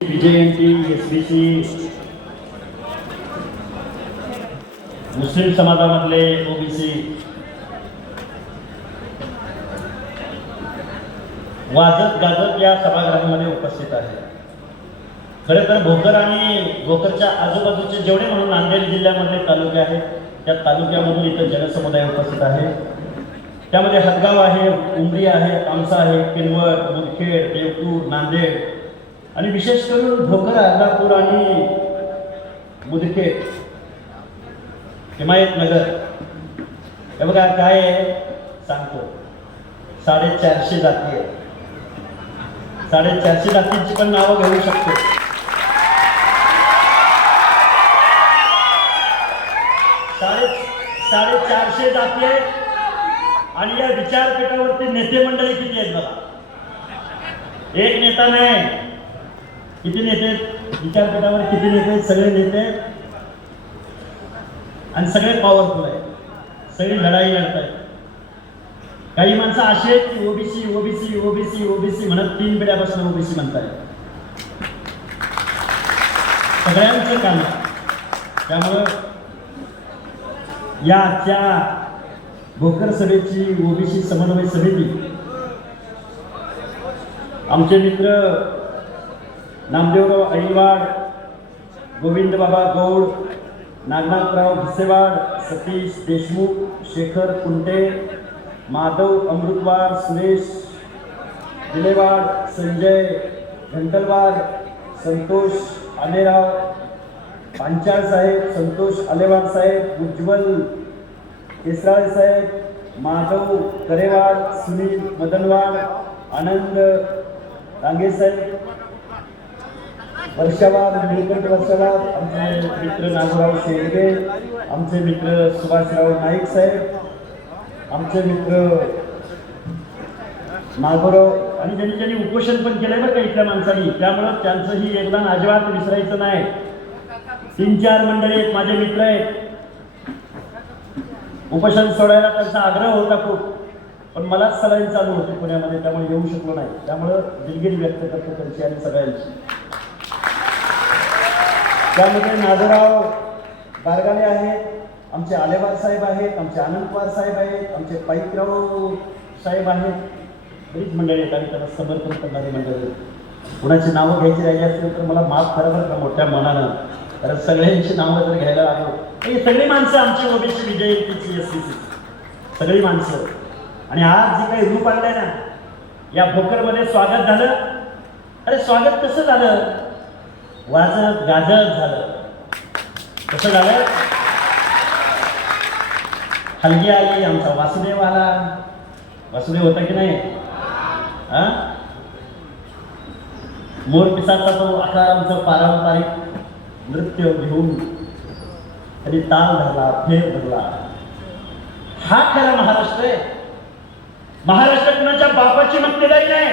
विजयंती SBC मुस्लिम समाजामधले OBC वाजत गाजत या सभागृहामध्ये उपस्थित आहे. खरं तर भोकर आणि भोकरच्या आजूबाजूचे जेवढे म्हणून नांदेड जिल्ह्यामधले तालुके आहेत त्या तालुक्यामधून इथं जनसमुदाय उपस्थित आहे. त्यामध्ये हदगाव आहे, उमरी आहे, आमसा आहे, किनवट, मुदखेड, देवपूर, नांदेड आणि विशेष करून भोकर, अर्धापूर आणि मुदखेड, हिमायतनगर हे बघा काय आहे सांगतो. 450 जाती आहेत. 450 जातींची पण नावं घेऊ शकतो. साडे 450 जाती आहेत आणि या विचारपीठावरती नेते मंडळी किती आहेत बघा. एक नेता नाही, किती नेते विचारपीठावर, किती नेते, सगळे नेते आणि सगळे पॉवरफुल आहेत, सगळी लढाई लढत आहेत. काही माणसं अशी आहेत की ओबीसी ओबीसी ओबीसी ओबीसी म्हणत 3 पिढ्यापासून ओबीसी म्हणताय. सगळ्यांचं काम आहे. त्यामुळं या भोकर सभेची ओबीसी समन्वय समिती आमचे मित्र नामदेवराव ऐलवाड, गोविंद बाबा गौड, नागनाथराव भिसेवाड, सतीश देशमुख, शेखर कुंटे, माधव अमृतवार, सुरेश दिलेवाड, संजय घंटलवार, संतोष आलेराव पांचाळ साहेब, संतोष आलेवाड साहेब, उज्ज्वल केसराळे साहेब, माधव करेवाड, सुनील मदनवाड, आनंद डांगे साहेब, वर्षावाद, निळकंठ वर्षावाद, आमचे मित्र नागोराव शेळगे, आमचे मित्र सुभाषराव नाईक साहेब, आमचे मित्र नागोराव आणि ज्यांनी उपोषण पण केलंय बरं का इथल्या माणसांनी. त्यामुळं त्यांचंही योगदान अजिबात विसरायचं नाही. 3-4 मंडळी आहेत, माझे मित्र आहेत. उपोषण सोडायला त्यांचा आग्रह होता खूप, पण मलाच सलाईन चालू होती पुण्यामध्ये, त्यामुळे येऊ शकलो नाही. त्यामुळं दिलगिरी व्यक्त करतो त्यांची आणि सगळ्यांची. त्यामध्ये नागोराव बारगाले आहेत, आमचे आलेवार साहेब आहेत, आमचे आनंदवार साहेब आहेत, आमचे पाईकराव साहेब आहेत. बरीच मंडळी आहेत आणि त्यांना समर्थन करणारी मंडळी. कुणाची नावं घ्यायची राहिली असतील तर मला माफ करा बरं का मोठ्या मनानं, कारण सगळ्यांची नावं जर घ्यायला लागलो. ही सगळी माणसं आमची ओबीसी विजयंतीची एससीसी सगळी माणसं. आणि आज जी काही रूप आणलंय ना या भोकरमध्ये स्वागत झालं. अरे स्वागत कसं झालं? वाजत गाजत झालं. कसं झालं? हलगी आली, आमचा वासुदेव आला. वासुदेव होता की नाही? मोर पिसाचा तो आकारांचं पारंपरिक नृत्य घेऊन आणि ताल धरला, फेर धरला. हा खरा महाराष्ट्र आहे. महाराष्ट्र कुणाच्या बापाची मक्तेदारी नाही.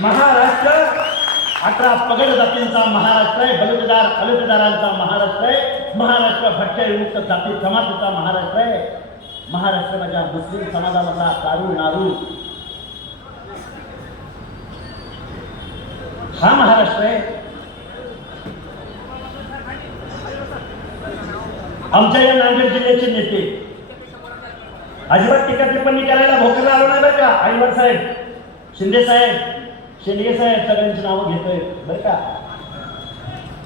महाराष्ट्र 18 पगड जातींचा महाराष्ट्र आहे. बलुतेदार अलुतेदारांचा महाराष्ट्र आहे. महाराष्ट्र भटक्या विमुक्त जाती जमातीचा महाराष्ट्र आहे. महाराष्ट्र माझ्या मुस्लिम समाजामधला दारू नारू हा महाराष्ट्र आहे. आमच्या या नांदेड जिल्ह्याचे नेते अजिबात टीका टिप्पणी करायला भोकरला आलो नाही बरं का. ऐलवाड साहेब, शिंदे साहेब, शेंडगे साहेब सगळ्यांची नावं घेतोय बरं का.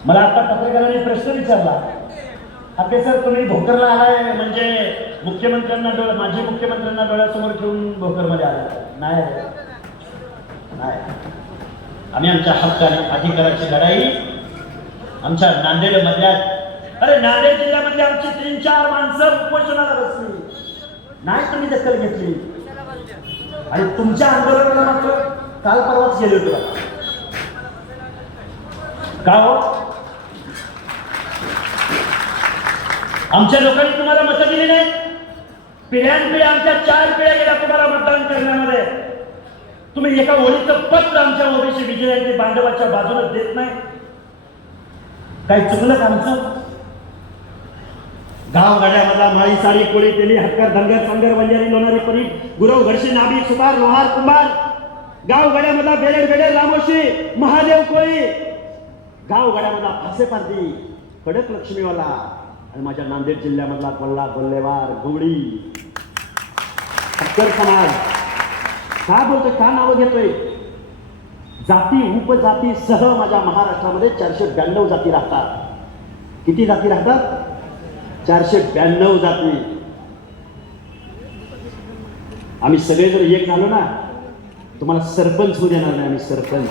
मला आता पत्रकारांनी प्रश्न विचारला, आपले सर तुम्ही भोकरला आलाय म्हणजे मुख्यमंत्र्यांना माजी मुख्यमंत्र्यांना डोळ्यासमोर ठेवून भोकरमध्ये आलाय? नाही नाही. आम्ही आमच्या हक्काने अधिकाराची लढाई आमच्या नांदेड मधल्या, अरे नांदेड जिल्ह्यामध्ये आमची 3-4 माणसं उपोषणाला बसली नाही, तुम्ही दखल घेतली. आणि तुमच्या आंदोलनाला मात्र काल परवाच गेले होते का हो? आमच्या लोकांनी तुम्हाला मतं दिली नाही. पिढ्यानपिढ्या आमच्या 4 पिढ्या गेल्या तुम्हाला मतदान करण्यामध्ये. तुम्ही एका ओळीचं पत्र आमच्या ओबीसी विजयंती बांधवाच्या बाजूला देत नाही. काही चुकलं का आमचं? गावगाड्यामधला माळी साडी कोळी केली हक्कर धनगर संगर वंजारी लोणारी परी गुरव घरशी नाभी सुपार लोहार कुंभार गावगाड्यामधला बेडेर बेडेर रामोशी महादेव कोळी गावगाड्यामधला फासे पारधी कडक लक्ष्मीवाला आणि माझ्या नांदेड जिल्ह्यामधला कोल्हा कोल्हेवार गवळी अक्कर समाज का बोलतोय, का नावं घेतोय? जाती उपजाती सह माझ्या महाराष्ट्रामध्ये 492 जाती राहतात. किती जाती राहतात? 492 जाती. आम्ही सगळे जर एक झालो ना, तुम्हाला सरपंच होऊ देणार नाही. आम्ही सरपंच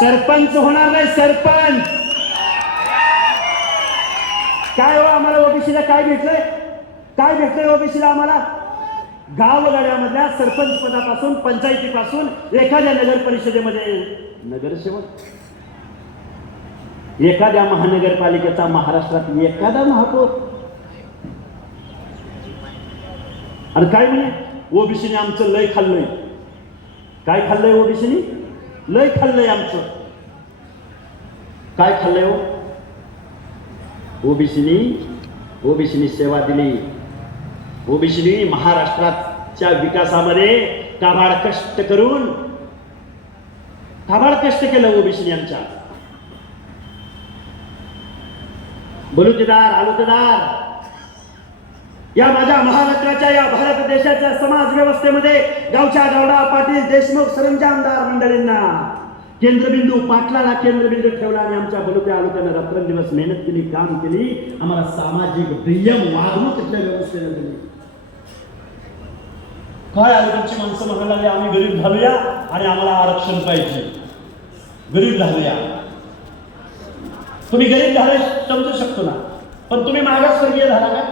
सरपंच होणार नाही. सरपंच काय हो, आम्हाला ओबीसीला काय भेटलंय? काय भेटलंय ओबीसीला आम्हाला? गावगाड्यामधल्या सरपंच पदापासून, पंचायतीपासून, एखाद्या नगर परिषदेमध्ये नगरसेवक, एखाद्या महानगरपालिकेचा महाराष्ट्रात एखादा महापौर. आणि काय म्हणे, ओबीसीने आमचं लय खाल्लंय. काय खाल्लंय ओबीसीने? लय खाल्लंय आमचं. काय खाल्लंय हो? ओबीसीनी सेवा दिली. ओबीसीनी महाराष्ट्राच्या विकासामध्ये काबाड कष्ट केलं ओबीसीनी आमच्या. बलुतेदार, आलुतेदार या माझ्या महाराष्ट्राच्या, या भारत देशाच्या समाज व्यवस्थेमध्ये गावच्या गावडा, पाटील, देशमुख, सरंजामदार मंडळींना केंद्रबिंदू, पाटलाला केंद्रबिंदू ठेवला आणि आमच्या बलुत्या आलुत्यानं रात्रंदिवस मेहनत केली, काम केली. आम्हाला सामाजिक दुय्यम वागणूक तिथल्या व्यवस्थेनं दिली. काय आलुत्याची माणसं म्हणायला लागली, आम्ही गरीब झालूया आणि आम्हाला आरक्षण पाहिजे. गरीब झालूया. तुम्ही गरीब झाले समजू शकतो ना, पण तुम्ही मागासवर्गीय झाला का?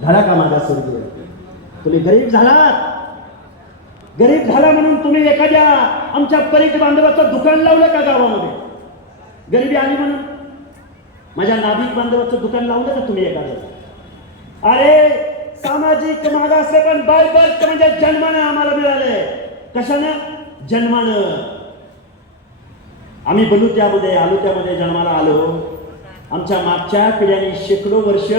झाला का मागासवर्गीय? तुम्ही गरीब झालात. गरीब झाला म्हणून तुम्ही एखाद्या आमच्या परिट बांधवाचं दुकान लावलं का गावामध्ये? गरिबी आली म्हणून माझ्या नाभिक बांधवाचं दुकान लावलं का तुम्ही एखादं? अरे सामाजिक मागास पण बाय बर्थ म्हणजे जन्मानं आम्हाला मिळालंय. कशानं? जन्मानं. आम्ही बलुत्यामध्ये, आलुत्यामध्ये जन्माला आलो. आमच्या मागच्या पिढ्यांनी शेकडो वर्ष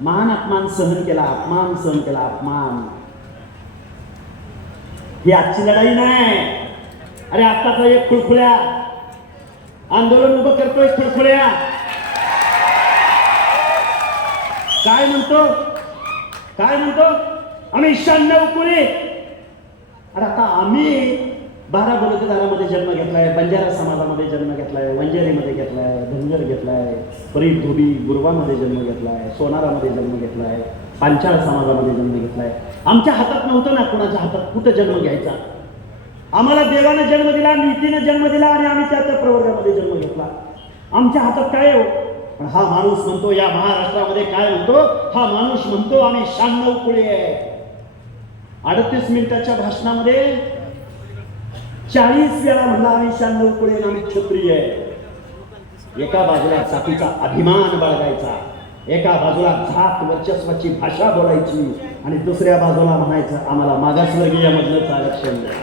मान अपमान सहन केला. अपमान. ही आजची लढाई नाही. अरे आत्ताचा एक खुळखुळ्या आंदोलन उभं करतोय. खुळखुळ्या काय म्हणतो? आम्ही 96 कुळी. अरे आता आम्ही 12 बलुतेदारामध्ये जन्म घेतलाय, बंजारा समाजामध्ये जन्म घेतलाय, वंजारीमध्ये घेतलाय, धनगर घेतलाय, परीट धोबी गुरवामध्ये जन्म घेतलाय, सोनारामध्ये जन्म घेतलाय, पांचाळ समाजामध्ये जन्म घेतलाय. आमच्या हातात नव्हतं ना कुणाच्या हातात कुठं जन्म घ्यायचा. आम्हाला देवानं जन्म दिला, नीतीनं जन्म दिला आणि आम्ही त्या प्रवर्गामध्ये जन्म घेतला. आमच्या हातात काय हो? पण हा माणूस म्हणतो, या महाराष्ट्रामध्ये काय म्हणतो हा माणूस म्हणतो, आम्ही 96 कुळी आहे. 38 मिनिटाच्या भाषणामध्ये 40 वेळा म्हणला आम्ही 96 कुळी आणि आम्ही क्षत्रिय आहे. एका बाजूला जातीचा अभिमान बाळगायचा, एका बाजूला जात वर्चस्वाची भाषा बोलायची आणि दुसऱ्या बाजूला म्हणायचं आम्हाला मागासवर्गीय मधलंच आरक्षण द्या.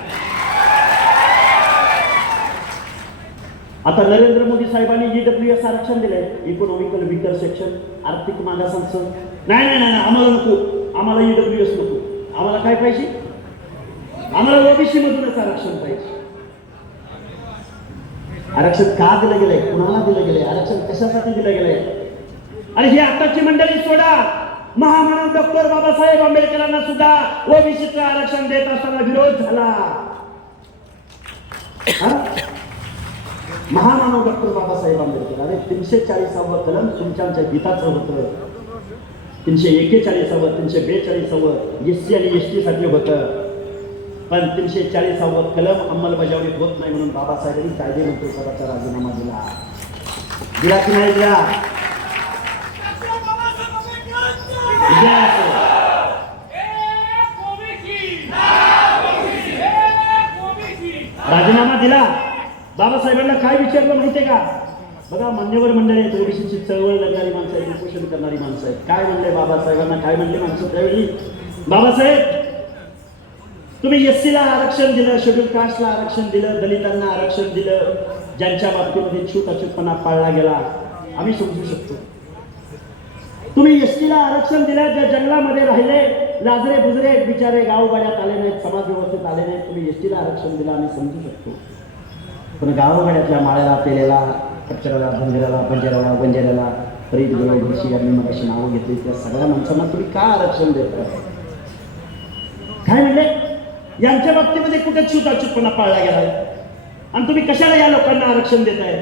आता नरेंद्र मोदी साहेबांनी EWS आरक्षण दिलंय, इकॉनॉमिकल विकर सेक्शन, आर्थिक मागासांचं. नाही आम्हाला नको, आम्हाला EWS नको. आम्हाला काय पाहिजे? आम्हाला ओबीसी मधूनच आरक्षण पाहिजे. आरक्षण का दिलं गेलंय? कुणाला दिलं गेलंय? आरक्षण कशासाठी दिलं गेलंय? आणि ही आताची मंडळी सोडा, महामानव डॉक्टर बाबासाहेब आंबेडकरांना सुद्धा ओबीसीचं आरक्षण देत असताना विरोध झाला. महामानव डॉक्टर बाबासाहेब आंबेडकर, अरे 340वा कलम तुमच्या हिताचं होतं. 341वा, 342वा SC आणि ST साठी होतं. पण 340वा कलम अंमलबजावणी होत नाही म्हणून बाबासाहेबांनी कायदे मंत्रिपदाचा राजीनामा दिला की नाही दिला? राजीनामा दिला. बाबासाहेबांना काय विचारलं माहितीये का? बघा मान्यवर मंडळी आहेत, ओबीसीची चळवळ लढणारी माणसं आहेत, उपोषण करणारी माणसं आहेत. काय म्हणले बाबासाहेबांना? काय म्हणले माणसं त्यावेळी? बाबासाहेब तुम्ही SCला आरक्षण दिलं, शेड्यूल कास्टला आरक्षण दिलं, दलितांना आरक्षण दिलं, ज्यांच्या बाबतीमध्ये छूट अचूकपणा पाळला गेला आम्ही समजू शकतो. तुम्ही एसटीला आरक्षण दिलं, ज्या जंगलामध्ये राहिले लाजरे बुजरे बिचारे गावगाड्यात आले नाहीत, समाज व्यवस्थेत आले नाहीत, तुम्ही एसटीला आरक्षण दिलं आम्ही समजू शकतो. पण गावगाड्यातल्या माळ्याला पेलेला कचऱ्याला बंजाऱ्याला फरीद गुरुशी यांनी मग अशी नावं घेतली, त्या सगळ्या माणसांना तुम्ही का आरक्षण देता? काय म्हणले यांच्या बाबतीमध्ये कुठे छूताछूतपणा पाळला गेलाय आणि तुम्ही कशाला या लोकांना आरक्षण देताय?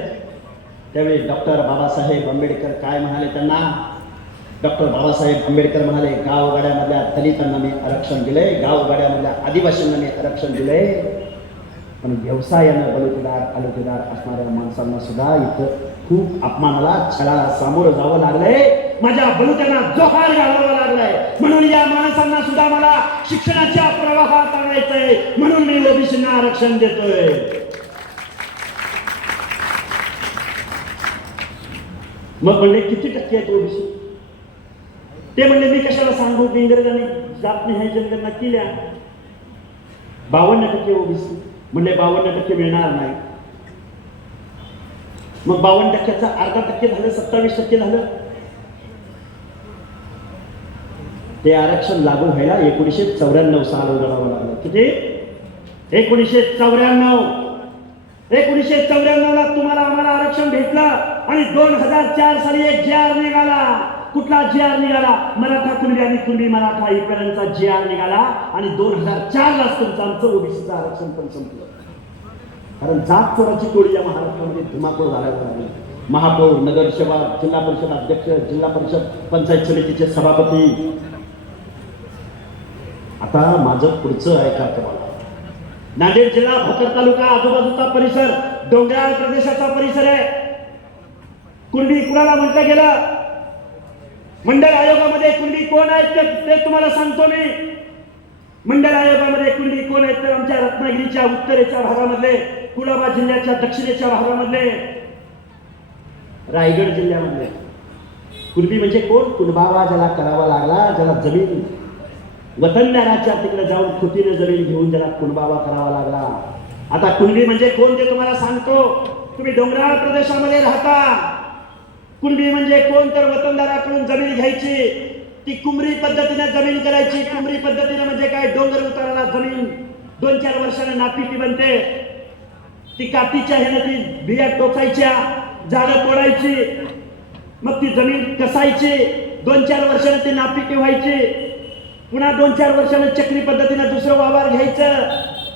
त्यावेळी डॉक्टर बाबासाहेब आंबेडकर काय म्हणाले त्यांना? डॉक्टर बाबासाहेब आंबेडकर म्हणाले, गावगाड्यामधल्या दलितांना मी आरक्षण दिलंय, गावगाड्यामधल्या आदिवासींना मी आरक्षण दिलंय, पण व्यवसायानं बलुतेदार असणाऱ्या माणसांना सुद्धा इथं खूप अपमानाला छळाला सामोरं जावं लागलंय, माझ्या बलुत्यांना जोहार घालावा लागलाय. म्हणून या माणसांना सुद्धा मला शिक्षणाच्या प्रवाहात आणायचंय, म्हणून मी ओबीसींना आरक्षण देतोय. मग म्हणले किती टक्के आहेत ओबीसी? ते म्हणले मी कशाला सांगू, इंग्रजांनी जात नाही जनगणना केल्या, 52% ओबीसी. म्हणले 52% मिळणार नाही. मग 52%चा अर्धा टक्के झालं, 27% झालं. ते आरक्षण लागू व्हायला 1994 साल उजाडावं लागलं. किती? 1994 ला तुम्हाला आम्हाला आरक्षण भेटलं आणि 2004 साली एक जी आर निघाला. कुठला जी आर निघाला? मराठा कुणबी आणि कुणबी मराठा इकरांचा जी आर निघाला आणि 2004 ला तुमचं आमचं ओबीसीचं आरक्षण पण संपलं. कारण जात चोराची टोळी या महाराष्ट्रामध्ये धुमाकूळ घालायला लागली. महापौर, नगरसेवक, जिल्हा परिषद अध्यक्ष, जिल्हा परिषद पंचायत समितीचे सभापती. आता माझं पुढचं ऐका तुम्हाला. नांदेड जिल्हा, भोकर तालुका, आजूबाजूचा परिसर डोंगराळ प्रदेशाचा परिसर आहे. कुणबी कुणाला म्हटलं गेलं? मंडळ आयोगामध्ये कुणबी कोण आहेत ते तुम्हाला सांगतो मी. मंडळ आयोगामध्ये कुणबी कोण आहेत तर आमच्या रत्नागिरीच्या उत्तरेच्या भागामधले, कुलाबा जिल्ह्याच्या दक्षिणेच्या भागामधले, रायगड जिल्ह्यामधले. कुणबी म्हणजे कोण? कुणबावा ज्याला करावा लागला, ज्याला जमीन वतनदाराच्या तिकडे जाऊन खुटीने जमीन घेऊन ज्याला कुणबावा करावा लागला. आता कुणबी म्हणजे कोण ते तुम्हाला सांगतो. तुम्ही डोंगराळ प्रदेशामध्ये राहता. कुणबी म्हणजे कोण तर वतनदाराकडून जमीन घ्यायची, ती कुमरी पद्धतीने जमीन करायची. कुमरी पद्धतीने म्हणजे काय? डोंगर उताराला जमीन 2-4 वर्षाने नापिकी बनते. ती कातीच्या ह्याने ती बिया टोचायच्या, झाडं तोडायची, मग ती जमीन कसायची, 2-4 वर्षाने ती नापिकी व्हायची, पुन्हा 2-4 वर्षाने चक्री पद्धतीने दुसरं वावर घ्यायचं.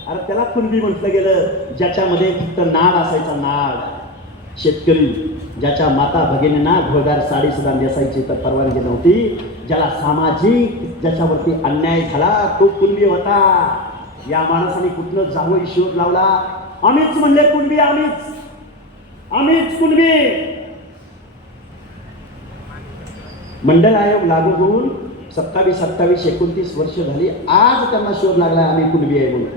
अरे त्याला कुणबी म्हटलं गेलं. ज्याच्यामध्ये फक्त नाळ असायचा, नाळ. शेतकरी ज्याच्या माता भगिनींना घोळदार साडी सुद्धा नेसायची तर परवानगी नव्हती, ज्याला सामाजिक ज्याच्यावरती अन्याय झाला तो कुणबी होता. या माणसाने कुठलं जावं शोध लावला. आम्हीच म्हणले कुणबी, आम्हीच कुणबी. मंडळ आयोग लागू होऊन 27, 28, 29 वर्ष झाली. आज त्यांना शोध लागला आम्ही कुणबी आहे म्हणून.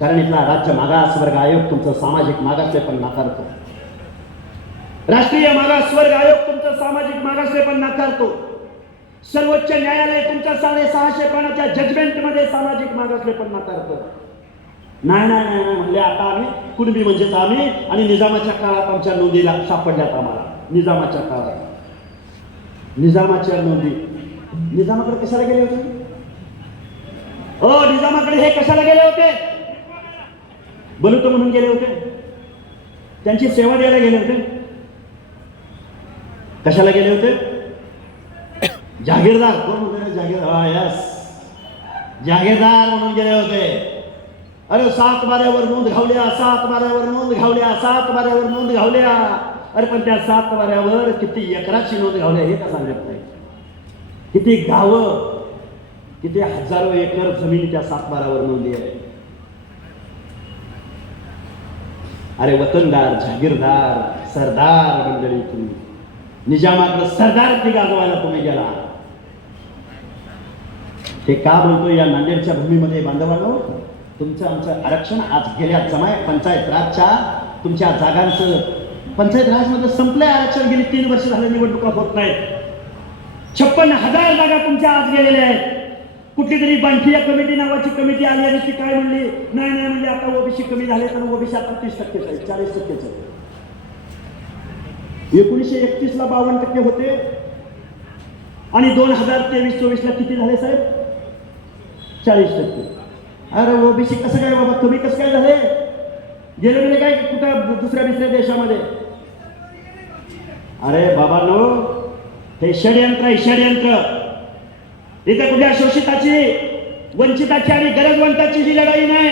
कारण इथला राज्य मागासवर्ग आयोग तुमचं सामाजिक मागासलेपण नाकारतो. राष्ट्रीय मागासवर्ग आयोग तुमचं सामाजिक मागासलेपण नाकारतो. सर्वोच्च न्यायालय तुमच्या 650 पानाच्या जजमेंटमध्ये सामाजिक मागासलेपण नाकारतो. नाही म्हणले आता आम्ही कुणबी म्हणजेच आम्ही. आणि निजामाच्या काळात आमच्या नोंदीला सापडल्यात आम्हाला. निजामाच्या काळात निजामाच्या नोंदी. निजामाकडे कशाला गेले होते? निजामाकडे हे कशाला गेले होते? बलुत म्हणून गेले होते. त्यांची सेवा द्यायला गेले होते. कशाला गेले होते? जागीरदार. कोण होते? जागीरदार म्हणून गेले होते. अरे 7 बाऱ्यावर नोंद घावल्या, 7 बाऱ्यावर नोंद घावल्या, 7 बाऱ्यावर नोंद घावल्या. अरे पण त्या 7 बाऱ्यावर किती एकराची नोंद घावल्या हे का सांगत नाही? किती गावं, किती हजारो एकर जमीन त्या 7 बाऱ्यावर नोंदली आहे. अरे वतनदार, जागीरदार, सरदार मंडळी, तुम्ही निजामाकडे सरदारकी गाजवायला तुम्ही गेला. ते का बोलतो? या नांदेडच्या भूमीमध्ये बांधवांनो, तुमचं आमचं आरक्षण आज गेल्या पंचायत राजच्या तुमच्या जागांचं पंचायत राजमध्ये संपलंय आरक्षण. गेली 3 वर्ष झाले निवडणुका होत नाहीत. 56,000 जागा तुमच्या आज गेलेल्या आहेत. कुठली तरी बांठिया कमिटी नावाची कमिटी आली आणि ती काय म्हणली? नाही म्हणजे आता ओबीसी कमी झाले तर ओबीसी आता 30% आहे, 40% आहे. 1931 ला 52% होते. आणि 2023-24 किती झाले साहेब? 40%. अरे ओबीसी कसं काय बाबा, तुम्ही कसं काय झाले? गेले म्हणजे काय कुठं दुसऱ्या बिसऱ्या देशामध्ये? अरे बाबांनो, हे षडयंत्र आहे, षडयंत्र. इथे कुठल्या शोषिताची, वंचिताची आणि गरजवंताची ही लढाई नाही.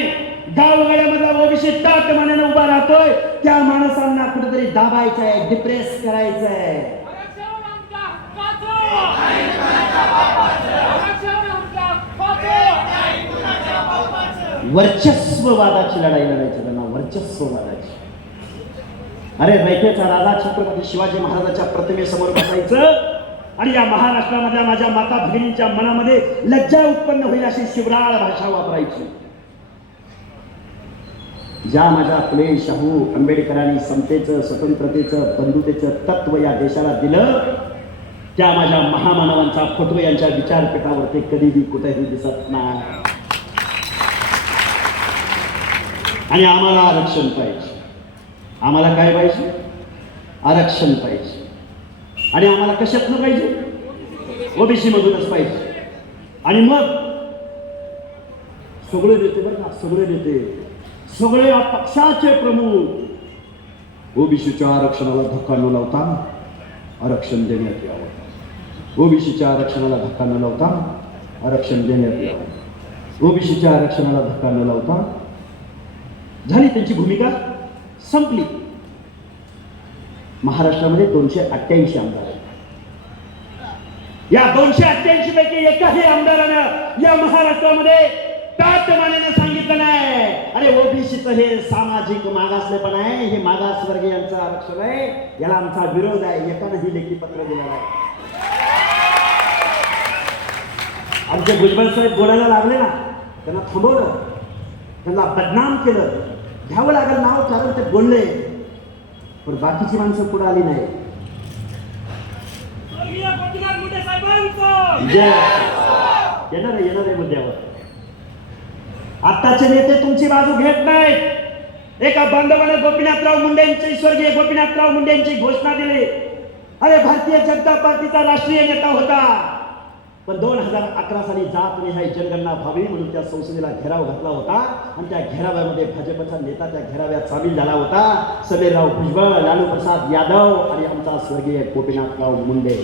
गावगाड्यामधला ओबीसी ताट मानाने उभा राहतोय, त्या माणसांना कुठेतरी दाबायचं आहे, डिप्रेस करायचं आहे. वर्चस्ववादाची लढाई लढायची त्यांना, वर्चस्ववादाची. अरे रयतेचा राजा छत्रपती शिवाजी महाराजांच्या प्रतिमेसमोर बसायचं आणि या महाराष्ट्रामधल्या माझ्या माता भगिनींच्या मनामध्ये लज्जा उत्पन्न होईल अशी शिवराळ भाषा वापरायची. ज्या माझ्या फुले शाहू आंबेडकरांनी समतेचं, स्वतंत्रतेचं, बंधुतेचं तत्व या देशाला दिलं, त्या माझ्या महामानवांचा फोटो यांच्या विचारपीठावरती कधीही कुठेही दिसत नाही. आणि आम्हाला आरक्षण पाहिजे. आम्हाला काय पाहिजे? आरक्षण पाहिजे. आणि आम्हाला कशातनं पाहिजे? ओबीसी मधूनच पाहिजे. आणि मग सगळे नेते बरं का, सगळे नेते, सगळे पक्षाचे प्रमुख ओबीसीच्या आरक्षणाला धक्का न लावता आरक्षण देण्यात यावं. ओबीसीच्या आरक्षणाला धक्का न लावता आरक्षण देण्यात यावं. ओबीसीच्या आरक्षणाला धक्का न लावता. झाली त्यांची भूमिका, संपली. महाराष्ट्रामध्ये 288 आमदार आहेत. या 288 पैकी एकाही आमदारानं या महाराष्ट्रामध्ये ताटमानेने सांगितलं नाही, अरे ओबीसीचं हे सामाजिक मागासलेपण आहे, हे मागासवर्गीयांचं आरक्षण आहे, याला आमचा विरोध आहे. एकानंही लेखी पत्र दिलेलं आहे. आमचे भुजबळ साहेब बोलायला लागले ना, त्यांना थांबवलं, त्यांना बदनाम केलं, घ्यावं लागेल नाव, कारण ते बोलले. पण बाकीची माणसं पुढे आली नाही. येणार आहे मुद्द्यावर. आताचे नेते तुमची बाजू घेत नाहीत. एका बांधवाने गोपीनाथराव मुंडेंची, स्वर्गीय गोपीनाथराव मुंडेंची घोषणा दिली. अरे भारतीय जनता पार्टीचा राष्ट्रीय नेता होता, पण 2011 साली जात निहाय जनगणना व्हावी म्हणून त्या संसदेला घेराव घातला होता. आणि त्या घेराव्यामध्ये भाजपचा नेता त्या घेराव्यात सामील झाला होता. समीरराव भुजबळ, लालू प्रसाद यादव आणि आमचा स्वर्गीय गोपीनाथराव मुंडे.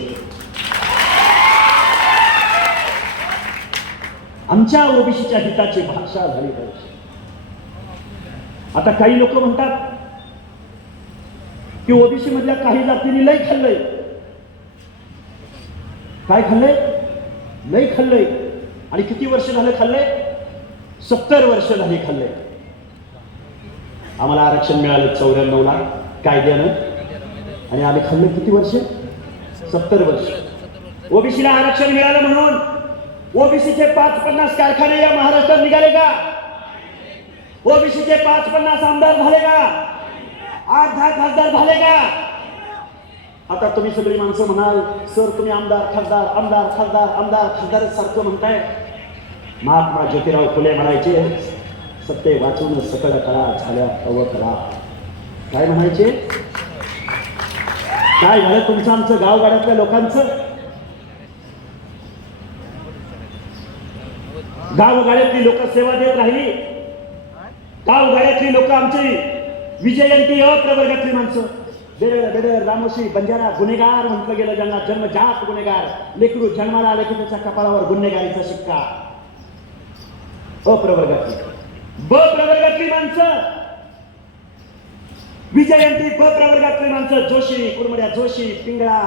आमच्या ओबीसीच्या हिताची भाषा झाली पाहिजे. आता काही लोक म्हणतात की ओबीसी मधल्या काही जातींनी लय खाल्लंय. काय खाल्लंय? लय खाल्लंय. आणि किती वर्ष झालं खाल्लंय? 70 वर्ष झाली खाल्लंय. आम्हाला आरक्षण मिळालं 94 ला कायद्यानं, आणि आम्ही खाल्लं किती वर्ष? 70 वर्ष. ओबीसीला आरक्षण मिळालं म्हणून ओबीसीचे 5-50 कारखाने या महाराष्ट्रात निघाले का? ओबीसीचे 5-50 आमदार झाले का? 8-10 खासदार झाले का? आता तुम्ही सगळी माणसं म्हणाल, सर तुम्ही आमदार खासदार आमदार खासदार आमदार खासदार सारखं म्हणताय. महात्मा ज्योतिराव फुले म्हणायचे, सत्य वाचून सकळ करा झाल्या तव करा. काय म्हणायचे? काय झालं तुमचं आमचं गावगाड्यातल्या लोकांचं? गावगाड्यातली लोक सेवा देत राहिली. गावगाड्यातली लोक आमची विजयंती अप्रवर्गातली माणसं, बेडर रामोशी बंजारा गुन्हेगार म्हटलं गेलं, ज्यांना जन्मजात गुन्हेगार. लेकरू जन्माला आले की त्याच्या कपाळावर गुन्हेगारीचा शिक्का. अप्रवर्गातली, ब प्रवर्गातली माणसं विजयंती, ब प्रवर्गातली माणसं जोशी, कुरमड्या जोशी, पिंगळा,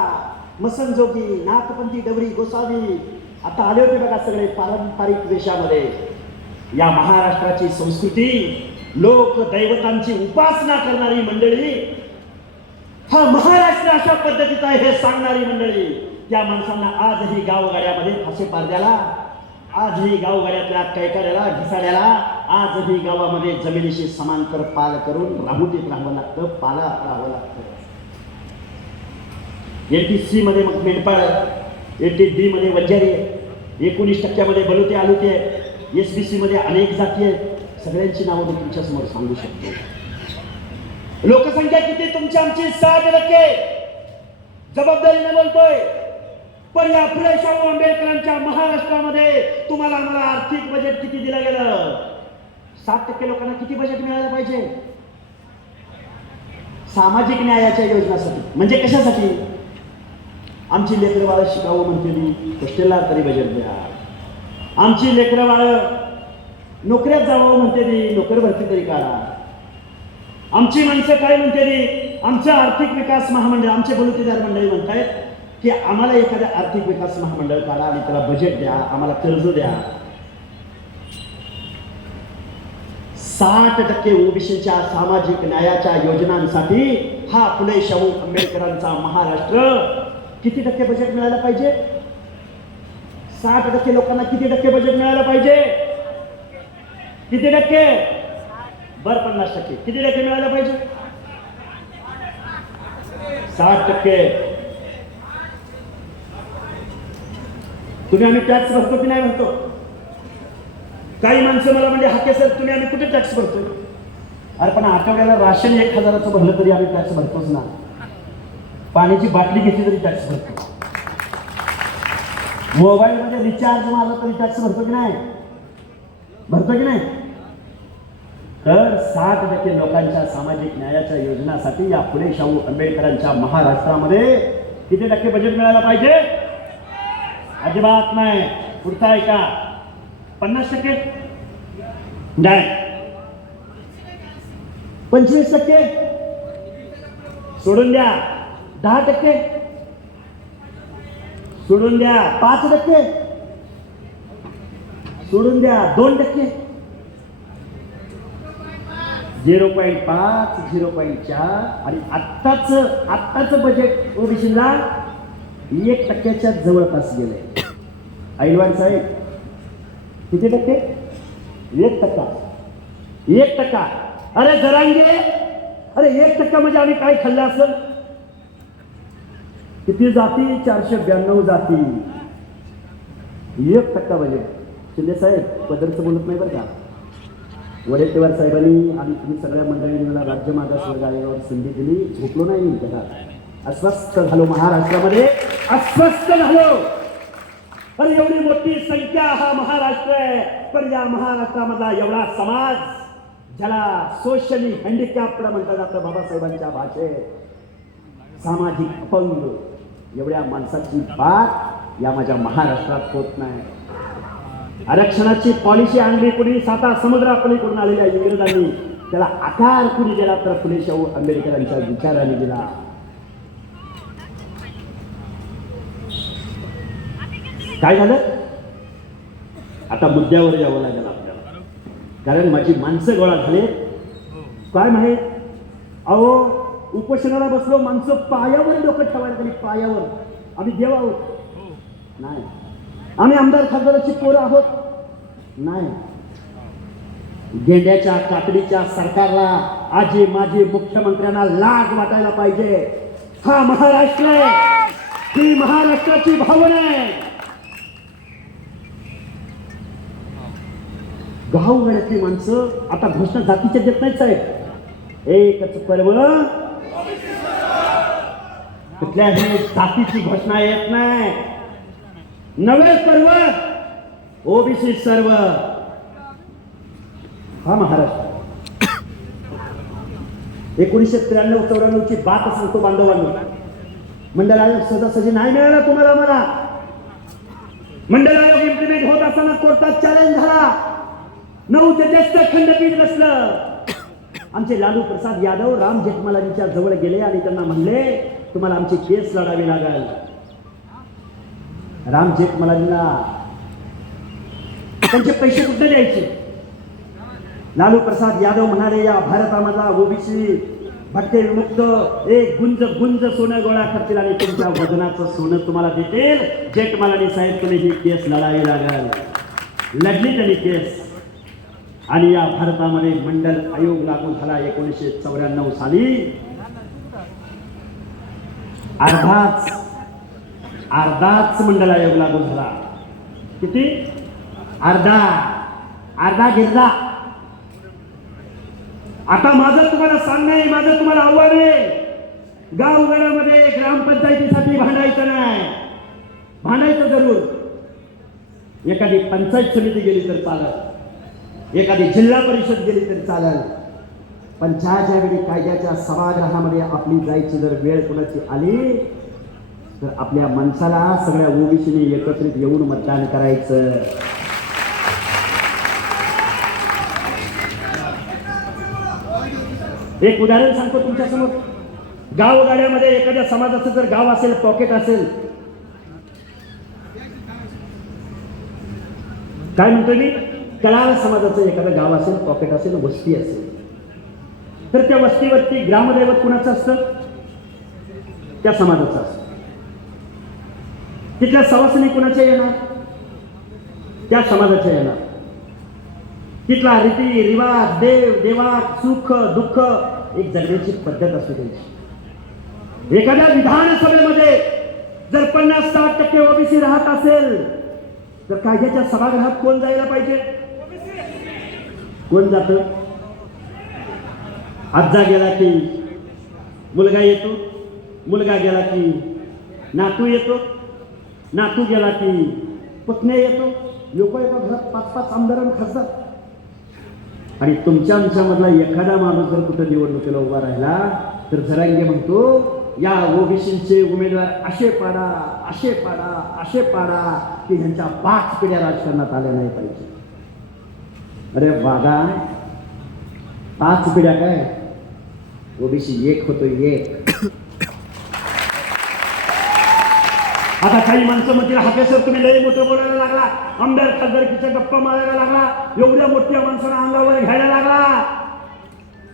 मसनजोगी, नाथपंथी, डबरी, गोसावी. आता आले होते बघा सगळे पारंपरिक वेशामध्ये. या महाराष्ट्राची संस्कृती, लोक दैवतांची उपासना करणारी मंडळी, हा महाराष्ट्र अशा पद्धतीचा आहे हे सांगणारी मंडळी, त्या माणसांना आजही गावगाड्यामध्ये फासे पारद्याला, आजही गावगाड्यातल्या कैकाड्याला, घिसाड्याला, आजही गावामध्ये जमिनीशी समांतर पाल करून राहुटीत राहावं लागतं, पाला राहावं लागतं. LTC मध्ये मग मेंढपाळ, LTB मध्ये वंजारी, 19% बलुते आलुते, SBC मध्ये अनेक जाती आहेत. सगळ्यांची नावं मी तुमच्या समोर सांगू शकतो. लोकसंख्या किती तुमची आमची? 7%. जबाबदारीने बोलतोय. पण या फुले शाहू आंबेडकरांच्या महाराष्ट्रामध्ये तुम्हाला आम्हाला आर्थिक बजेट किती दिलं गेलं? 7% लोकांना किती बजेट मिळालं पाहिजे? सामाजिक न्यायाच्या योजनासाठी. म्हणजे कशासाठी? आमची लेकरं बाळ शिकावं म्हणते ती, हॉस्टेलला तरी बजेट द्या. आमची लेकरं बाळ नोकऱ्यात जावं म्हणते ती, नोकर भरती तरी काढा. आमची माणसं काय म्हणते ती, आमचं आर्थिक विकास महामंडळ, आमचे बलुतेदार मंडळी म्हणतायत की आम्हाला एखाद्या आर्थिक विकास महामंडळ काढा आणि त्याला बजेट द्या, आम्हाला कर्ज द्या. 60% ओबीसीच्या सामाजिक न्यायाच्या योजनांसाठी हा फुले शाहू आंबेडकरांचा महाराष्ट्र किती टक्के बजेट मिळायला पाहिजे? 60% लोकांना किती टक्के बजेट मिळायला पाहिजे? किती टक्के? बर 50%. किती टक्के मिळायला पाहिजे? 60%. तुम्ही आम्ही टॅक्स भरतो की नाही भरतो? काही माणसं मला म्हणजे हाके सर तुम्ही आम्ही कुठे टॅक्स भरतोय? अरे पण आठवड्याला राशन 1000चं भरलं तरी आम्ही टॅक्स भरतोच ना. पाण्याची बाटली घेतली तरी टॅक्स भरतो. मोबाईलमध्ये रिचार्ज मारला तरी टॅक्स भरतो की नाही? भरतो की नाही? तर 60% लोकांच्या सामाजिक न्यायाच्या योजनासाठी या फुले शाहू आंबेडकरांच्या महाराष्ट्रामध्ये किती टक्के बजेट मिळायला पाहिजे? अजिबात नाही. पुढचा आहे का? 50%? नाही. 25%? सोडून द्या. 10%? सोडून द्या. 5%? सोडून द्या. 2%? 0.5, 0.4 आणि आत्ताच बजेट ओबीसीला 1%च्या जवळपास गेले. ऐलवाड साहेब किती टक्के? 1%. 1%. अरे जरांगे, अरे 1% म्हणजे आम्ही काय खाल्लं असेल? किती जाती? 492 जाती. 1% बजेट. शिंदे साहेब पदरचं बोलत नाही बरं का. वडेट्टीवार साहेबांनी आणि तुम्ही सगळ्या मंडळींनी मला राज्य मागासवर्ग आयोगावर संधी दिली. झोपलो नाही मी जगात. अस्वस्थ झालो महाराष्ट्रामध्ये. अस्वस्थ झालो. अरे एवढी मोठी संख्या हा महाराष्ट्र आहे, पण या महाराष्ट्रामधला एवढा समाज ज्याला सोशली हँडिकॅप्ड म्हटलं जातं बाबासाहेबांच्या भाषेत, सामाजिक अपंग, एवढ्या माणसाची बात या माझ्या महाराष्ट्रात होत नाही. आरक्षणाची पॉलिसी आणली कुणी? साता समुद्रापलीकडून आलेल्या इंग्रजांनी. त्याला आकार कुणी दिला? तर फुले शाहू आंबेडकरांच्या विचाराने दिला. काय झालं? आता मुद्द्यावर यावं लागेल आपल्याला, कारण माझी माणसं गोळा झाले. काय माहित? अहो उपोषणाला बसलो, माणसं पायावर डोकं ठेवायला गेली. पायावर. आम्ही देव आहोत? नाही. आम्ही आमदार खासदाराची पोरं आहोत? नाही. गेंड्याच्या काकडीच्या सरकारला आजी माजी मुख्यमंत्र्यांना लाज वाटायला पाहिजे. हा महाराष्ट्र आहे, ही महाराष्ट्राची भावना आहे. गावगाड्यातली माणसं आता घोषणा जातीच्या देत नाहीत साहेब. एकच पर्व, कुठल्याही जातीची घोषणा येत नाही. नवे सर्व, ओबीसी सर्व. हा महाराष्ट्र. 1993-94ची बात सांगतो बांधवांनो. मंडळ आयोग सहजासहजी नाही मिळाला तुम्हाला. मला मंडळ आयोग इम्प्लिमेंट होत असताना कोर्टात चॅलेंज झाला. 9 सदस्य खंडपीठ बसलं. आमचे लालू प्रसाद यादव राम जेठमलानीच्या जवळ गेले आणि त्यांना म्हणले तुम्हाला आमची केस लढावी लागेल. राम जेठमलानीला त्यांचे पैसे कुठे द्यायचे? लालू प्रसाद यादव म्हणाले या भारतामधला ओबीसी भटके विमुक्त एक गुंज सोनं गोळा करतील आणि तुमच्या वजनाचं सोनं तुम्हाला देतील. जेठमलानी साहेब तुम्ही ही केस लढावी लागेल. लढली त्यांनी केस आणि या भारतामध्ये मंडल आयोग लागू झाला 1994 साली. अर्धाच मंडल आयोग लागू झाला. किती? अर्धा घेतला. आता माझं तुम्हाला सांगणं आहे, माझं तुम्हाला आव्हान आहे, गावगाड्यामध्ये ग्रामपंचायतीसाठी भांडायचं नाही. भांडायचं जरूर, एखादी पंचायत समिती गेली तर चालत, एखादी जिल्हा परिषद गेली तर चालल, पण ज्या वेळी कायद्याच्या सभागृहामध्ये आपली जायची जर वेळ कोणाची आली तर आपल्या माणसाला सगळ्या ओबीसीने एकत्रित येऊन मतदान करायचं. एक उदाहरण सांगतो तुमच्या समोर. गावगाड्यामध्ये एखाद्या समाजाचं जर गाव असेल, पॉकेट असेल, काय म्हणतोय मी, कलाल समाजाचं एखादं गाव असेल, पॉकेट असेल, वस्ती असेल, तर त्या वस्तीवरती ग्रामदैवत कुणाचं असतं? त्या समाजाचं असतं. तिथल्या सवासनी कुणाच्या येणार? त्या समाजाच्या येणार. तिथला रीती रिवाज, देव देवा, सुख दुःख, एक जगण्याची पद्धत असते त्यांची. एखाद्या विधानसभेमध्ये जर 50-60% ओबीसी राहत असेल तर कायद्याच्या सभागृहात कोण जायला पाहिजे? कोण जात? आजा गेला की मुलगा येतो, मुलगा गेला की नातू येतो, नातू गेला की पुतण्या येतो. लोक एका घरात 5-5 आमदार आणि खासदार. आणि तुमच्या आमच्यामधला एखादा माणूस जर कुठं निवडणुकीला उभा राहिला तर जरांगे म्हणतो या ओबीसीचे उमेदवार असे पाडा, असे पाडा, असे पाडा की ह्यांच्या 5 पिढ्या राजकारणात आल्या नाही पाहिजे. अरे बागा, 5 पिढ्या काय, ओबीसी एक होतो, एक. आता काही माणसं म्हणतील हाकेसर तुम्ही लई मोठं बोलायला लागला, आमदार खासदारकीच्या गप्पा मारायला लागला, एवढ्या मोठ्या माणसाला अंगावर घ्यायला लागला.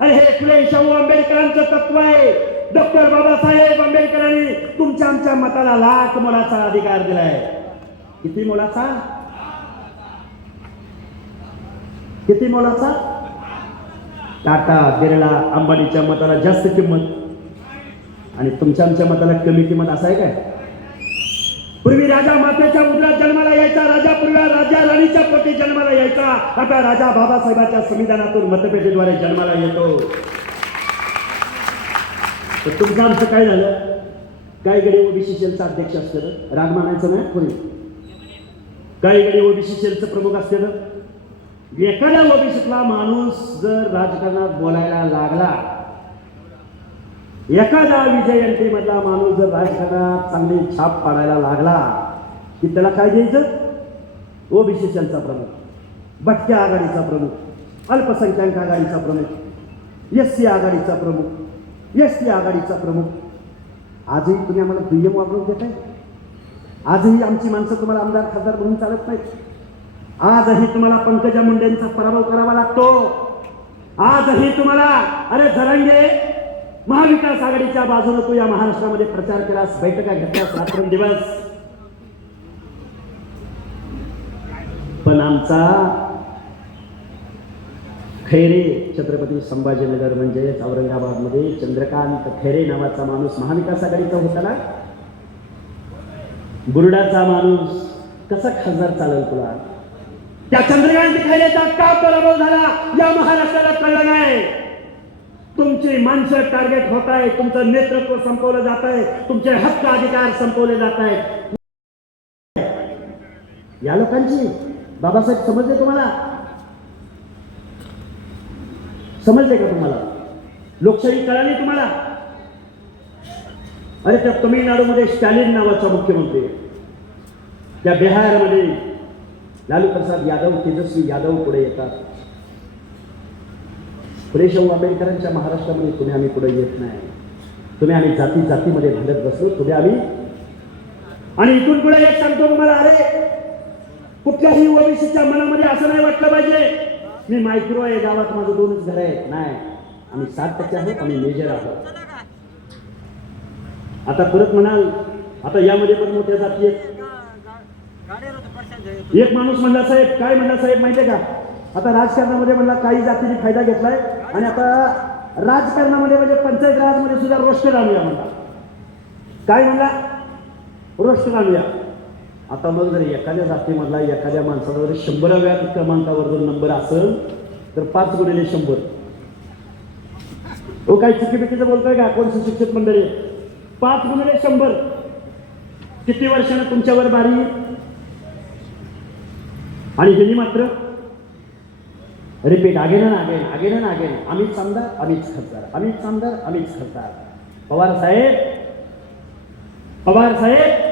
अरे हे फुले शाहू आंबेडकरांचं तत्व आहे. डॉक्टर बाबासाहेब आंबेडकरांनी तुमच्या आमच्या मताला लाख मोलाचा अधिकार दिलाय. किती मोलाचा? किती मोलाचा? टाटा, बिर्ला, अंबानीच्या मताला जास्त किंमत आणि तुमच्या आमच्या मताला कमी किंमत. असं आहे काय? पूर्वी राजा मातेच्या उदरात जन्माला यायचा, राजा पूर्वी राजा राणीच्या पोटी जन्माला यायचा, आता राजा बाबासाहेबांच्या संविधानातून मतपेटीद्वारे जन्माला येतो. तर तुमचं आमचं काय झालं? काही गडी ओबीसी सेलचा अध्यक्ष असतं, राग मानायचं नाही पूर्वी. काही गडी ओबीसी सेलचं प्रमुख असतं. एखाद्या ओबीसीतला माणूस जर राजकारणात बोलायला लागला, एखादा विजयंती मधला माणूस जर राजकारणात चांगली छाप पाडायला लागला की त्याला काय द्यायचं? ओबीसी सेलचा प्रमुख, भटक्या आघाडीचा प्रमुख, अल्पसंख्याक आघाडीचा प्रमुख, एससी आघाडीचा प्रमुख, एसटी आघाडीचा प्रमुख. आजही तुम्ही आम्हाला दुय्यम वागणूक देताय. आजही आमची माणसं तुम्हाला आमदार खासदार म्हणून चालत नाहीत. आजही तुम्हाला पंकजा मुंडेंचा पराभव करावा लागतो. आजही तुम्हाला, अरे जरांगे, महाविकास आघाडीच्या बाजूने तू या महाराष्ट्रामध्ये प्रचार केलास, बैठका घेतल्यास रात्रंदिवस, पण आमचा खैरे, छत्रपती संभाजीनगर म्हणजे औरंगाबादमध्ये चंद्रकांत खैरे नावाचा माणूस महाविकास आघाडीचा होता ना. बुरडाचा माणूस कसा खासदार चालेल तुला? त्या चंद्रकांत खैरेचा का पराभव झाला या महाराष्ट्राला कळलं नाही. तुमची माणसं टार्गेट होत आहे, तुमचं नेतृत्व संपवलं जात आहे, तुमचे हक्क अधिकार संपवले जात आहेत. या लोकांची बाबासाहेब समजले तुम्हाला? समजले का तुम्हाला? लोकशाही कळाली तुम्हाला? अरे त्या तमिळनाडूमध्ये स्टॅलिन नावाचा मुख्यमंत्री, त्या बिहारमध्ये लालू प्रसाद यादव, तेजस्वी यादव पुढे येतात. फुले शाहू आंबेडकरांच्या महाराष्ट्रामध्ये तुम्ही आम्ही पुढे येत नाही. तुम्ही आम्ही जाती जातीमध्ये भांडत बसलो, तुम्ही आम्ही. आणि इथून पुढे एक सांगतो तुम्हाला, अरे कुठल्याही ओबीसीच्या मनामध्ये असं नाही वाटलं पाहिजे मी मायक्रो आहे, गावात माझं 2च घर आहेत. नाही, आम्ही 60% आहोत, आम्ही मेजर आहोत. आता परत म्हणाल, आता यामध्ये पण मोठ्या जाती आहेत. एक माणूस म्हणला, साहेब काय म्हणला साहेब माहितीये का, आता राजकारणामध्ये म्हणला काही जातीने फायदा घेतलाय आणि आता राजकारणामध्ये म्हणजे पंचायत राजमध्ये सुद्धा रोस्टर आणूया म्हणला. काय म्हणला? रोस्टर आणूया. आता मग जर एखाद्या जातीमधला एखाद्या माणसाला जर 100व्या क्रमांकावर जर नंबर असेल तर 5 गुणिले 100. तो काही चुकीबिकीचं बोलतोय का कोण सुशिक्षित मंडळी? 5 गुणिले 100 किती वर्षानं तुमच्यावर बारी, आणि हिनी मात्र रिपीट अगेन अँड अगेन, आम्हीच आमदार आम्हीच खासदार, आम्हीच आमदार आम्हीच खासदार. पवार साहेब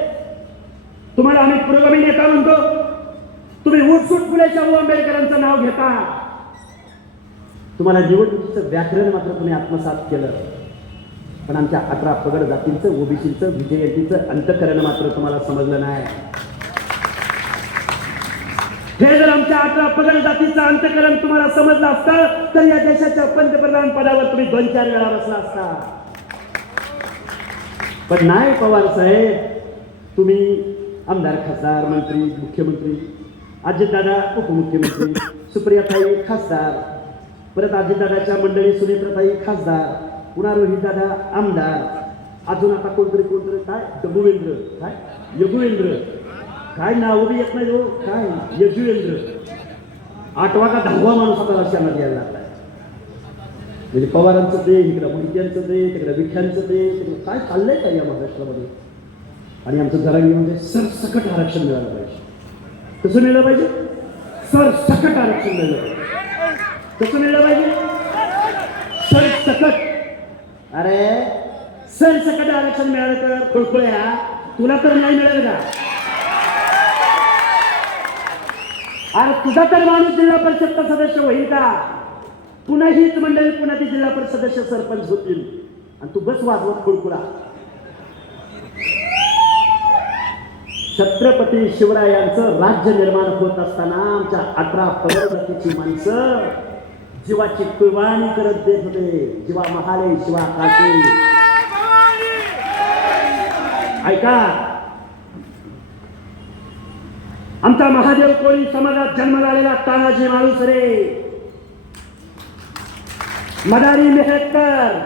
तुम्हाला आम्ही पुरोगामी नेता म्हणतो, तुम्ही उठसूट फुले शाहू आंबेडकरांचं नाव घेता. तुम्हाला निवडणुकीचं व्याकरण मात्र तुम्ही आत्मसात केलं, पण आमच्या 18 पगड जातींचं, ओबीसीचं, विजयंतीचं अंतकरण मात्र तुम्हाला समजलं नाही. हे जर आमच्या 18 पगड जातीचं अंतकरण तुम्हाला समजलं असतं तर या देशाच्या पंतप्रधान पदावर तुम्ही 2-4 वेळा बसला असता. पण नाही पवार साहेब, तुम्ही आमदार, खासदार, मंत्री, मुख्यमंत्री, अजितदादा उपमुख्यमंत्री, सुप्रियाताई खासदार, परत अजितदादाच्या मंडळी सुनेत्रताई खासदार, पुन्हा रोहितदादा आमदार, अजून आता कोणतरी काय यगुवेंद्र काय नाव बी येत नाही हो, काय यजुवेंद्र, 8वा का 10वा माणूस आता रशियामध्ये यायला लागलाय. म्हणजे पवारांचं ते, इकडं मोहित्यांचं ते, तिकडं विख्यांचं ते, तिकडं काय चाललंय का या महाराष्ट्रामध्ये. आणि आमचं जरांगीमध्ये सरसकट आरक्षण मिळालं पाहिजे. कसं मिळलं पाहिजे? सरसकट आरक्षण मिळलं पाहिजे. कसं मिळलं पाहिजे? सरसकट. अरे सरसकट आरक्षण मिळालं तर खुळखुळ्या तुला तर नाही मिळेल का? अरे तुझा तर माणूस जिल्हा परिषदचा सदस्य होईल का? पुन्हा हीच मंडळी पुन्हा ती जिल्हा परिषद सदस्य सरपंच होतील आणि तू बस वाजवत खुळखुळा. छत्रपती शिवरायांचं राज्य निर्माण होत असताना आमच्या 18 पगड जातीची माणसं जीवाची कुर्बानी करत देत होते. जीवा महाले शिवा काशी. ऐका, आमचा महादेव कोळी समाजात जन्माला आलेला तानाजी मालुसरे, मदारी मेहकर,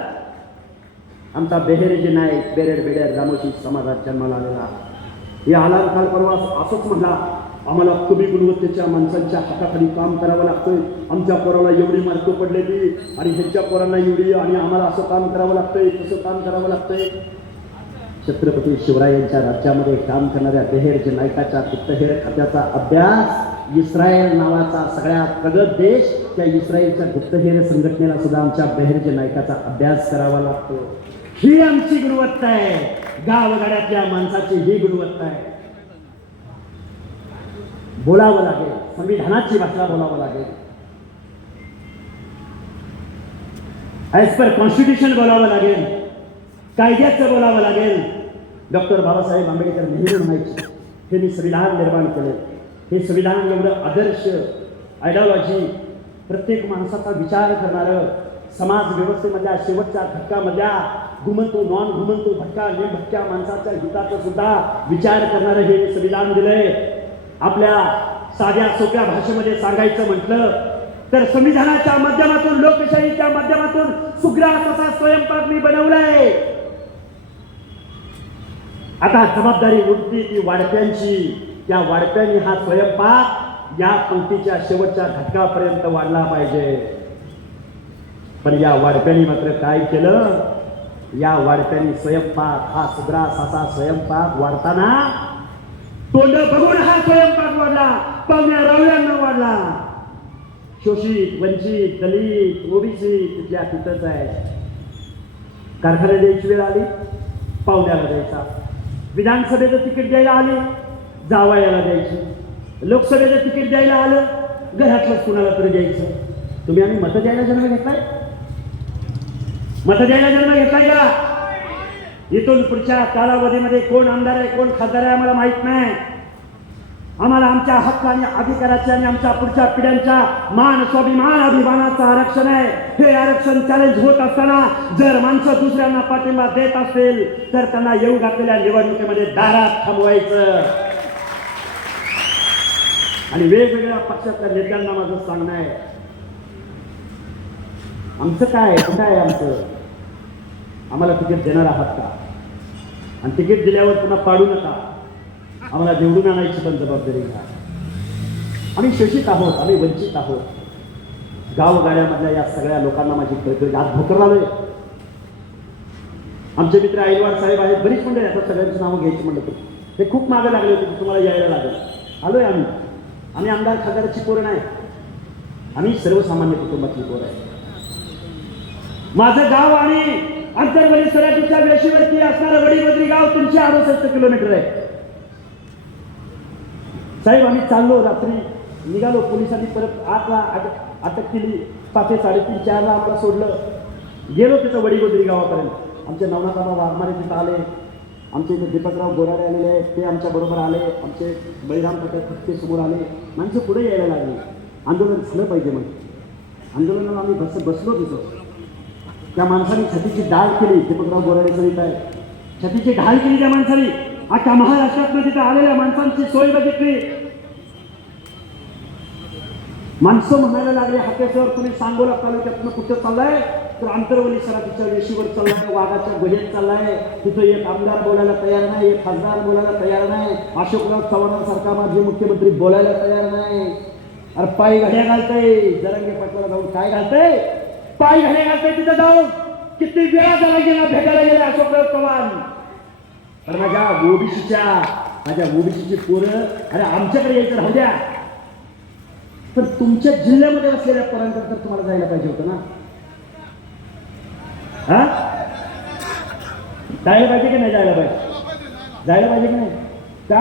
आमचा बेहेरेजी नाईक बेरेड रामोशी समाजात जन्माला आलेला. या आलार काल परवा असंच म्हणला, आम्हाला कमी गुणवत्तेच्या माणसांच्या हाताखाली काम करावं लागतंय, आमच्या पोराला एवढी मार्क पडलेली आणि ह्यांच्या पोरांना एवढी, आणि आम्हाला असं काम करावं लागतंय, तसं काम करावं लागतंय. छत्रपती शिवरायांच्या राज्यामध्ये काम करणाऱ्या बेहेरजी नायकाच्या गुप्तहेर खात्याचा अभ्यास इस्रायल नावाचा सगळ्यात प्रगत देश, त्या इस्रायलच्या गुप्तहेर संघटनेला सुद्धा आमच्या बेहेरजी नायकाचा अभ्यास करावा लागतो. ही आमची गुणवत्ता आहे, गावगाड्यातल्या माणसाची ही गुणवत्ता आहे. बोलावं लागेल, संविधानाची भाषा बोलावं लागेल, ऍज पर कॉन्स्टिट्यूशन बोलावं लागेल, कायद्याचं बोलावं लागेल. डॉक्टर बाबासाहेब आंबेडकर नेहरू म्हणायचे, हे मी संविधान निर्माण केले. हे संविधान एवढं आदर्श, आयडिओलॉजी, प्रत्येक माणसाचा विचार करणारं, समाज व्यवस्थेमधल्या शेवटच्या घटकामधल्या घुमंतू नॉन घुमंतू भटका निर्भटक्या माणसाच्या हिताचा सुद्धा विचार करणारं हे संविधान दिलंय. आपल्या साध्या सोप्या भाषेमध्ये सांगायचं म्हटलं तर संविधानाच्या माध्यमातून, लोकशाहीच्या माध्यमातून सुग्रास असा स्वयंपाक मी बनवलाय. आता जबाबदारी उठती ती वाढप्यांची. त्या वाढप्यांनी हा स्वयंपाक या पंक्तीच्या शेवटच्या घटकापर्यंत वाढला पाहिजे. पण या वाढप्यांनी मात्र काय केलं? या वाढप्यांनी स्वयंपाक, हा सुग्रास असा स्वयंपाक वाढताना तोंड बघून हा स्वयंपाक वाढला, पाहुण्या रावळ्यांना वाढला. शोषित, वंचित, दलित, ओबीसी तिथल्या तिथंच आहे. कारखान्यात द्यायची वेळ आली, पाहुण्याला द्यायचा. विधानसभेचं तिकीट द्यायला आले, जावयाला द्यायची. लोकसभेचं तिकीट द्यायला आलं, घरातलंच कुणाला तरी द्यायचं. तुम्ही आम्ही मतं द्यायला जन्म घेतलाय? मतं द्यायला जन्म घेतलाय का? इथून पुढच्या कालावधीमध्ये कोण आमदार आहे, कोण खासदार आहे आम्हाला माहित नाही. आम्हाला आमच्या हक्क आणि अधिकाराचे आणि आमच्या पुढच्या पिढ्यांच्या मान, स्वाभिमान, अभिमानाचं आरक्षण आहे. हे आरक्षण चॅलेंज होत असताना जर माणसं दुसऱ्यांना पाठिंबा देत असतील तर त्यांना येऊ घातलेल्या निवडणुकीमध्ये दारात थांबवायचं. आणि वेगवेगळ्या पक्षातल्या नेत्यांना माझं सांगणं आहे, आमचं काय कुठं आहे आमचं? आम्हाला तिकीट देणार आहात का? आणि तिकीट दिल्यावर पुन्हा पाडू नका. आम्हाला निवडून आणायची पण जबाबदारी घ्या. आम्ही शोषित आहोत, आम्ही वंचित आहोत. गावगाड्यामधल्या या सगळ्या लोकांना माझी कळकळी आज भोकर आलोय. आमचे मित्र ऐलवाड साहेब आहेत, बरीच मंडळी आता सगळ्यांची नावं घ्यायची म्हणलं तर हे खूप मागे लागले होते की तुम्हाला यायला लागेल. आलोय आम्ही आमदार खासदाराची पोरं नाही, आम्ही सर्वसामान्य कुटुंबातली पोरं आहे. माझं गाव आणि आंतरवली सराटीच्या वेशीवरती असणारं वडीबद्री गाव 368 किलोमीटर आहे. साहेब आम्ही चाललो, रात्री निघालो, पोलिसांनी परत 8ला अटक केली. 5, 3:30, 4ला आम्हाला सोडलं. गेलो तिथं वडीबद्री गावापर्यंत. आमचे नवनाथाबा वाघमारे तिथं आले, आमचे इथे दीपकराव गोराडे आलेले आहेत, ते आमच्या बरोबर आले. आमचे बळीराम खटके समोर आले. माणसं पुढे यायला लागली. आंदोलन झालं पाहिजे म्हणून आंदोलनाला आम्ही बसलो तिथं. त्या माणसाने छातीची ढाल केली. दीपकराव गोराडे सहित आहे, छातीची ढाल केली त्या माणसाने. अख्ख्या महाराष्ट्रातनं तिथं आलेल्या माणसांची सोय बघितली. माणसं म्हणायला लागले, हाकेश्वर तुम्ही सांगोला तालुक्यातनं कुठं चाललाय? तर आंतरवली सराटीच्या वेशीवर चाललाय, वाघाच्या गुहेत चाललाय. तिथं एक आमदार बोलायला तयार नाही, एक खासदार बोलायला तयार नाही, अशोकराव चव्हाणांसारखा माजी मुख्यमंत्री बोलायला तयार नाही. अरे पायी घड्या घालतय, जरांगे पाटलाला जाऊन काय घालतय? पायी घड्या घालतय तिथं जाऊन. किती वेळा त्याला गेला, भेटायला गेले अशोकराव चव्हाण. तर माझ्या ओबीसीची पोरं, अरे आमच्याकडे यायचं राहू द्या, पण तुमच्या जिल्ह्यामध्ये असलेल्या पोरांकडे तर तुम्हाला जायला पाहिजे होतं ना. हा, जायला पाहिजे की नाही? जायला पाहिजे की नाही? का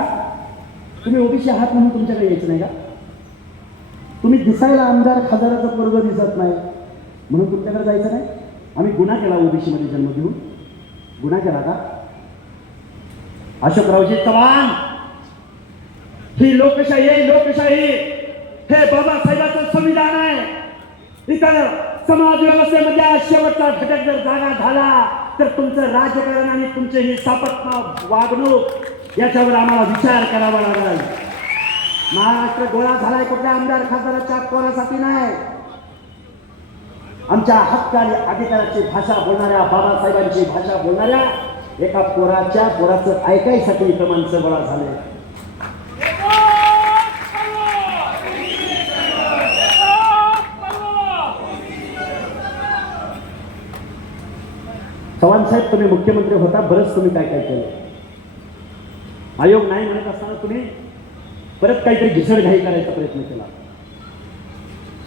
तुम्ही ओबीसी आहात म्हणून तुमच्याकडे यायचं नाही का? तुम्ही दिसायला आमदार खासदाराचा वर्ग दिसत नाही म्हणून तुमच्याकडे जायचं नाही? आम्ही गुन्हा केला ओबीसी मध्ये जन्म घेऊन? गुन्हा केला का? अशोकरावजी चव्हाण, ही लोकशाही हे बाबासाहेबांचं संविधान आहे. इतर समाज व्यवस्थेमध्ये शेवटचा घटक जर जागा झाला तर तुमचं राजकारण आणि तुमचे ही सापत्न वागणूक याच्यावर आम्हाला विचार करावा लागेल. महाराष्ट्र गोळा झालाय कुठल्या आमदार खासदाराच्या पोरासाठी नाही. आमच्या हक्क आणि अधिकाराची भाषा बोलणाऱ्या, बाबासाहेबांची भाषा बोलणाऱ्या एका पोराचं ऐकायसाठी इथं माणसं गोळा झाले. चव्हाण साहेब, तुम्ही मुख्यमंत्री होता, बरंच तुम्ही काय केलं. आयोग नाही म्हणत असताना तुम्ही परत काहीतरी घिसडघाई करायचा प्रयत्न केला.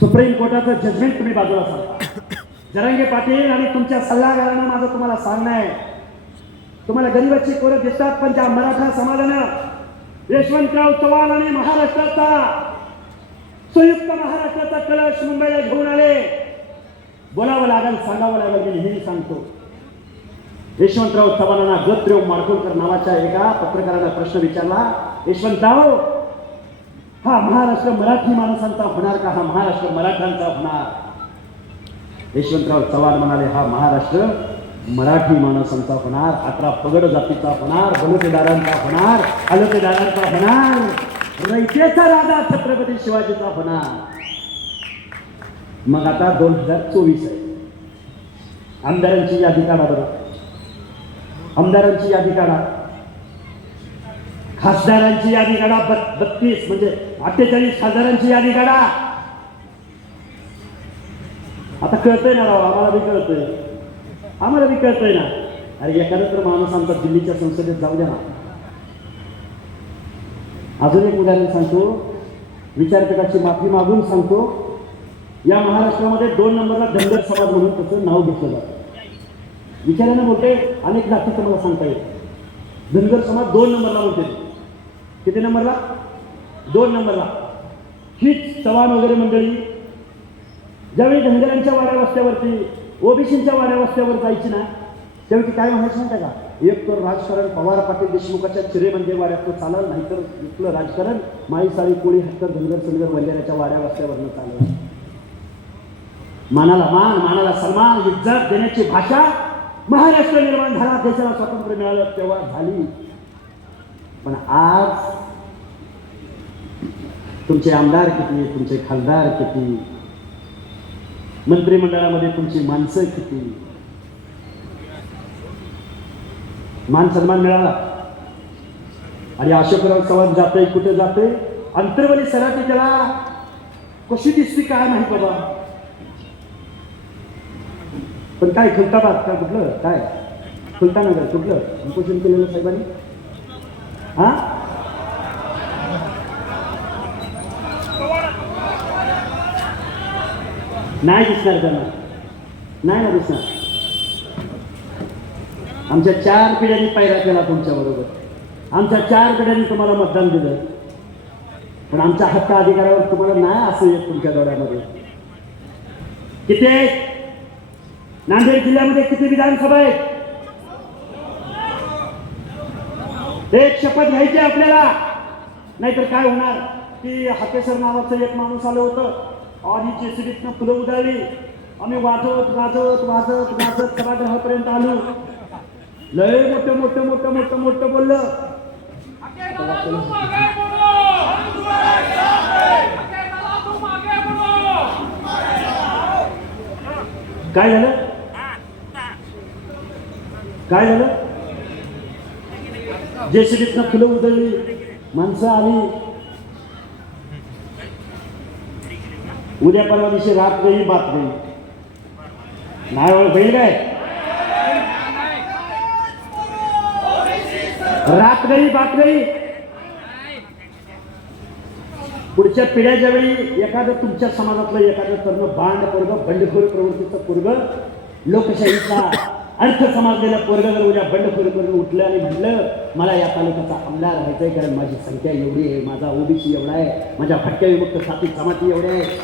सुप्रीम कोर्टाचं जजमेंट तुम्ही बाजूला सारता. जरांगे पाटील आणि तुमच्या सल्लागारांना माझं तुम्हाला सांगणं आहे, तुम्हाला गरीबाची पोरं दिसतात, पण त्या मराठा समाजानं यशवंतराव चव्हाण आणि संयुक्त महाराष्ट्राचा कलश मुंबईला घेऊन आले. बोलावं लागेल, सांगावं लागेल. मी नेहमी सांगतो, यशवंतराव चव्हाणांना गत्रेव माडखोलकर नावाच्या एका पत्रकाराने प्रश्न विचारला, यशवंतराव, हा महाराष्ट्र मराठी माणसांचा होणार का हा महाराष्ट्र मराठ्यांचा होणार? यशवंतराव चव्हाण म्हणाले, हा महाराष्ट्र मराठी माणसांचा होणार, 18 पगड जातीचा होणार, बलुतेदारांचा होणार, अलुतेदारांचा होणार, रयतेचा राजा छत्रपती शिवाजीचा होणार. मग आता 2024 आहे. आमदारांची यादी काढा बरं, आमदारांची यादी काढा, खासदारांची यादी काढा. 32 म्हणजे 48 खासदारांची यादी काढा. आता कळतंय ना राव, आम्हाला बी कळतंय ना. अरे एखादा तर माणूस आमचा दिल्लीच्या संसदेत जाऊ द्या ना. अजून एक उदाहरण सांगतो, विचारपीठाची माफी मागून सांगतो. या महाराष्ट्रामध्ये 2 नंबरला धनगर समाज म्हणून त्याचं नाव घेतलं जातं. विचारानं बोलते, अनेक जातीचं मला सांगता येईल. धनगर समाज 2 नंबरला बोलते. किती नंबरला? 2 नंबरला. हीच चव्हाण वगैरे मंडळी ज्यावेळी धनगरांच्या वाड्या वस्त्यावरती, ओबीसींच्या वाड्या वस्त्यावर जायची ना, त्यावेळी काय म्हणायचं माहिती का? एक तर राजकारण पवार पाटील देशमुखाच्या चिरेबंदे वाड्यात चाललं, नाहीतर इथलं राजकारण माई साळी कोळी हक्कर धनगर संगर वंजाऱ्याच्या वाड्या वस्त्यावरनं चाललं. मानाला मान, मानाला सन्मान, इज्जत देण्याची भाषा महाराष्ट्र निर्माण झाला, देशाला स्वातंत्र्य मिळालं तेव्हा झाली. पण आज तुमचे आमदार किती, तुमचे खासदार किती, मंत्रिमंडळामध्ये तुमची माणसं किती, मान सन्मान मिळाला. आणि अशोकराव चव्हाण जाते, कुठे जाते? अंतरवली सराटी, त्याला कशी दिसती काय नाही बाबा. पण काय खुलताबाद का कुठलं, काय खुलतानगर कुठलं उपोषण केलेलं साहेबांनी? हा नाही दिसणार त्यांना, नाही ना दिसणार. आमच्या 4 पिढ्यांनी पायरा केला तुमच्या बरोबर, आमच्या 4 पिढ्यांनी तुम्हाला मतदान दिलं, पण आमच्या हक्क अधिकारावर तुम्हाला नाही असं येत तुमच्या डोळ्यामध्ये. किती आहेत नांदेड जिल्ह्यामध्ये, किती विधानसभा आहेत? एक शपथ घ्यायची आपल्याला, नाहीतर काय होणार की हाकेसर नावाचं एक माणूस आलं होतं आणि जेसीबीतनं फुलं उधळली, आम्ही वाजवत वाजवत वाजवत वाजत सभागृहापर्यंत आलो. लय मोठं मोठं मोठं मोठं मोठं बोललं. काय झालं, काय झालं? जेसीबीतनं फुलं उधळली, माणसं आली. उद्या परवा दिवशी रात गई बात गई, नाही ओळख होईल काय? रात गई बात गई. पुढच्या पिढ्याच्या वेळी एखादं तुमच्या समाजातलं एखादं तरुण भांड पोरग, बंडखोर प्रवृत्तीचं पोरग, लोकशाहीचा अर्थ समजलेलं पोरग जर उद्या बंडखोरी करून उठलं आणि म्हणलं मला या तालुक्याचा आमदार व्हायचंय कारण माझी संख्या एवढी आहे, माझा ओबीसी एवढा आहे, माझ्या भटक्या विमुक्त साथी जमाती एवढ्या आहे,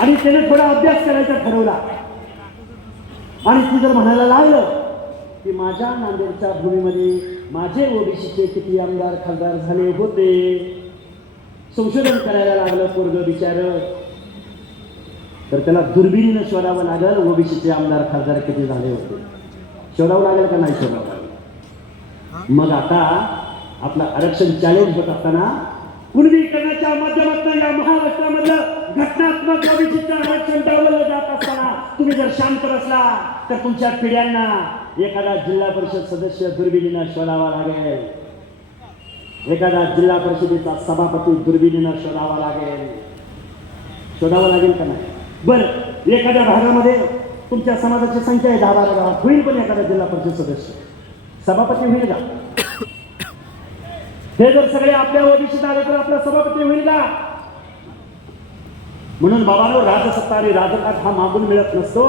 आणि त्याने थोडा अभ्यास करायचा ठरवला आणि ती जर म्हणायला लागलं की माझ्या नांदेडच्या भूमीमध्ये माझे ओबीसीचे किती आमदार खासदार झाले होते, संशोधन करायला लागलं पोरग बिचार, तर त्याला दुर्बिणीनं शोधावं लागेल ओबीसीचे आमदार खासदार किती झाले होते. शोधावं लागेल का नाही शोधावं लागेल? मग आता आपलं आरक्षण चॅलेंज होत असताना कुणबीकरणाच्या माध्यमातून या महाराष्ट्रामधलं घटनात्मक ओबीसीचं आरक्षण डावललं जात असताना तुम्ही जर शांत बसला तर तुमच्या पिढ्यांना एखादा जिल्हा परिषद सदस्य दुर्बिणीनं शोधावा लागेल, एखादा जिल्हा परिषदेचा सभापती दुर्बिणीनं शोधावा लागेल. शोधावं लागेल का नाही? बरं, एखाद्या भागामध्ये तुमच्या समाजाची संख्या आहे 10-12 गावात, होईल पण एखादा जिल्हा परिषद सदस्य सभापती होईल का? हे जर सगळे आपल्या ओबीसीत आले तर आपला सभापती होईल का? म्हणून बाबांनो, राजसत्ता आणि राजकाट हा मागून मिळत नसतो.